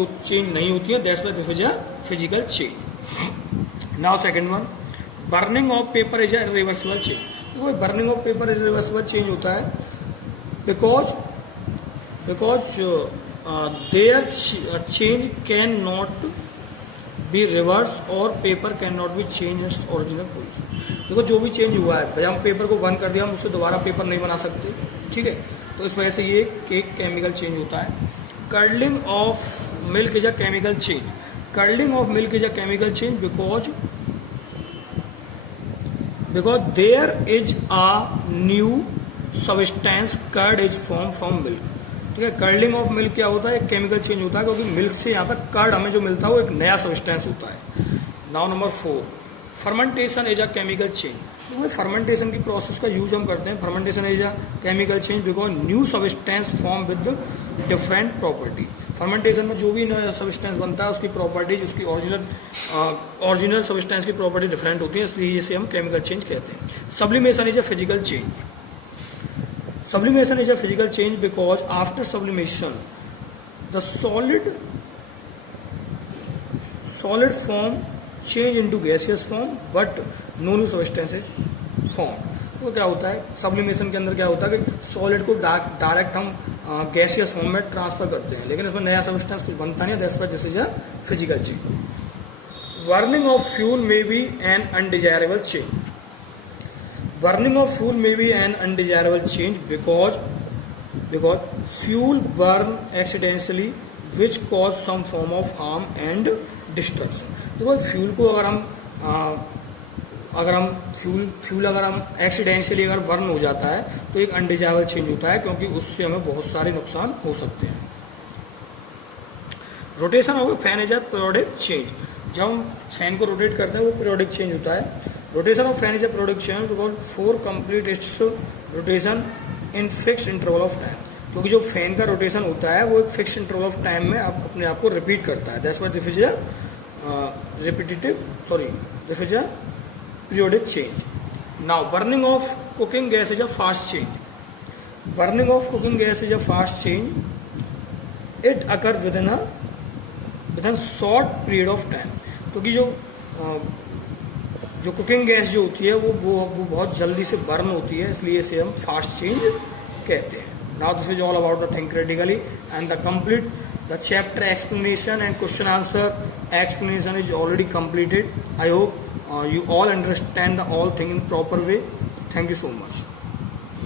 नहीं होती है। That's why this is a physical change. Now second one, burning of paper is a reversible change. देखो burning of paper is reversible change होता है because there change can not be reverse or paper can not be change its original position. देखो जो भी change हुआ है, भाई हम पेपर को बंद कर दिया, हम उससे दोबारा पेपर नहीं बना सकते, ठीक है। तो इस वजह से ये एक केमिकल चेंज होता है। Curling of milk is a chemical change. Curling of milk is a chemical change because there is a new substance curd is formed from milk। ठीक है, कर्लिंग ऑफ मिल्क क्या होता है, एक केमिकल चेंज होता है, क्योंकि मिल्क से यहाँ पर कर्ड हमें जो मिलता है वो एक नया सब्सटेंस होता है। Now number 4, fermentation is a chemical change. तो फर्मेंटेशन की प्रोसेस का यूज हम करते हैं। Fermentation is a chemical change because new substance form with different property. Fermentation में जो भी सब्सटेंस बनता है उसकी प्रॉपर्टीज, उसकी ओरिजिनल सब्सटेंस की प्रॉपर्टी डिफरेंट होती है, इसलिए इसे हम केमिकल चेंज कहते हैं। Sublimation is a physical change. Sublimation is a physical change because after sublimation the solid form change into gaseous form but no new substance is formed। तो क्या होता है सब्लिमेशन के अंदर, क्या होता है कि सॉलिड को डायरेक्ट हम गैसियस फॉर्म में ट्रांसफर करते हैं, लेकिन इसमें नया सब्सटेंस कुछ बनता नहीं है। That's why this is a physical change. Burning of fuel may be an undesirable change. Burning of fuel may be an undesirable change because fuel burn accidentally which cause some form of harm and destruction। देखो fuel को अगर हम एक्सीडेंशियली अगर burn हो जाता है तो एक अनडिजायरेबल चेंज होता है, क्योंकि उससे हमें बहुत सारे नुकसान हो सकते हैं। Rotation of A fan is a periodic change. जब हम फैन को रोटेट करते हैं वो पीरियोडिक चेंज होता है। Rotation of fan is a periodic change because four complete it's rotation in fixed interval of time. क्योंकि जो फैन का रोटेशन होता है वो एक फिक्स्ड इंटरवल ऑफ टाइम में अपने आप को रिपीट करता है। That's why this is a this is a periodic change. Now burning of cooking gas is a fast change. Burning of cooking gas is a fast change. It occur with in short period of time. क्योंकि जो cooking gas जो होती है वो बहुत जल्दी से burn होती है, इसलिए इसे हम फास्ट चेंज कहते हैं। Now this is all about the think critically and the complete the chapter explanation and question answer explanation is already completed. I hope you all understand the all thing in proper way. Thank you so much.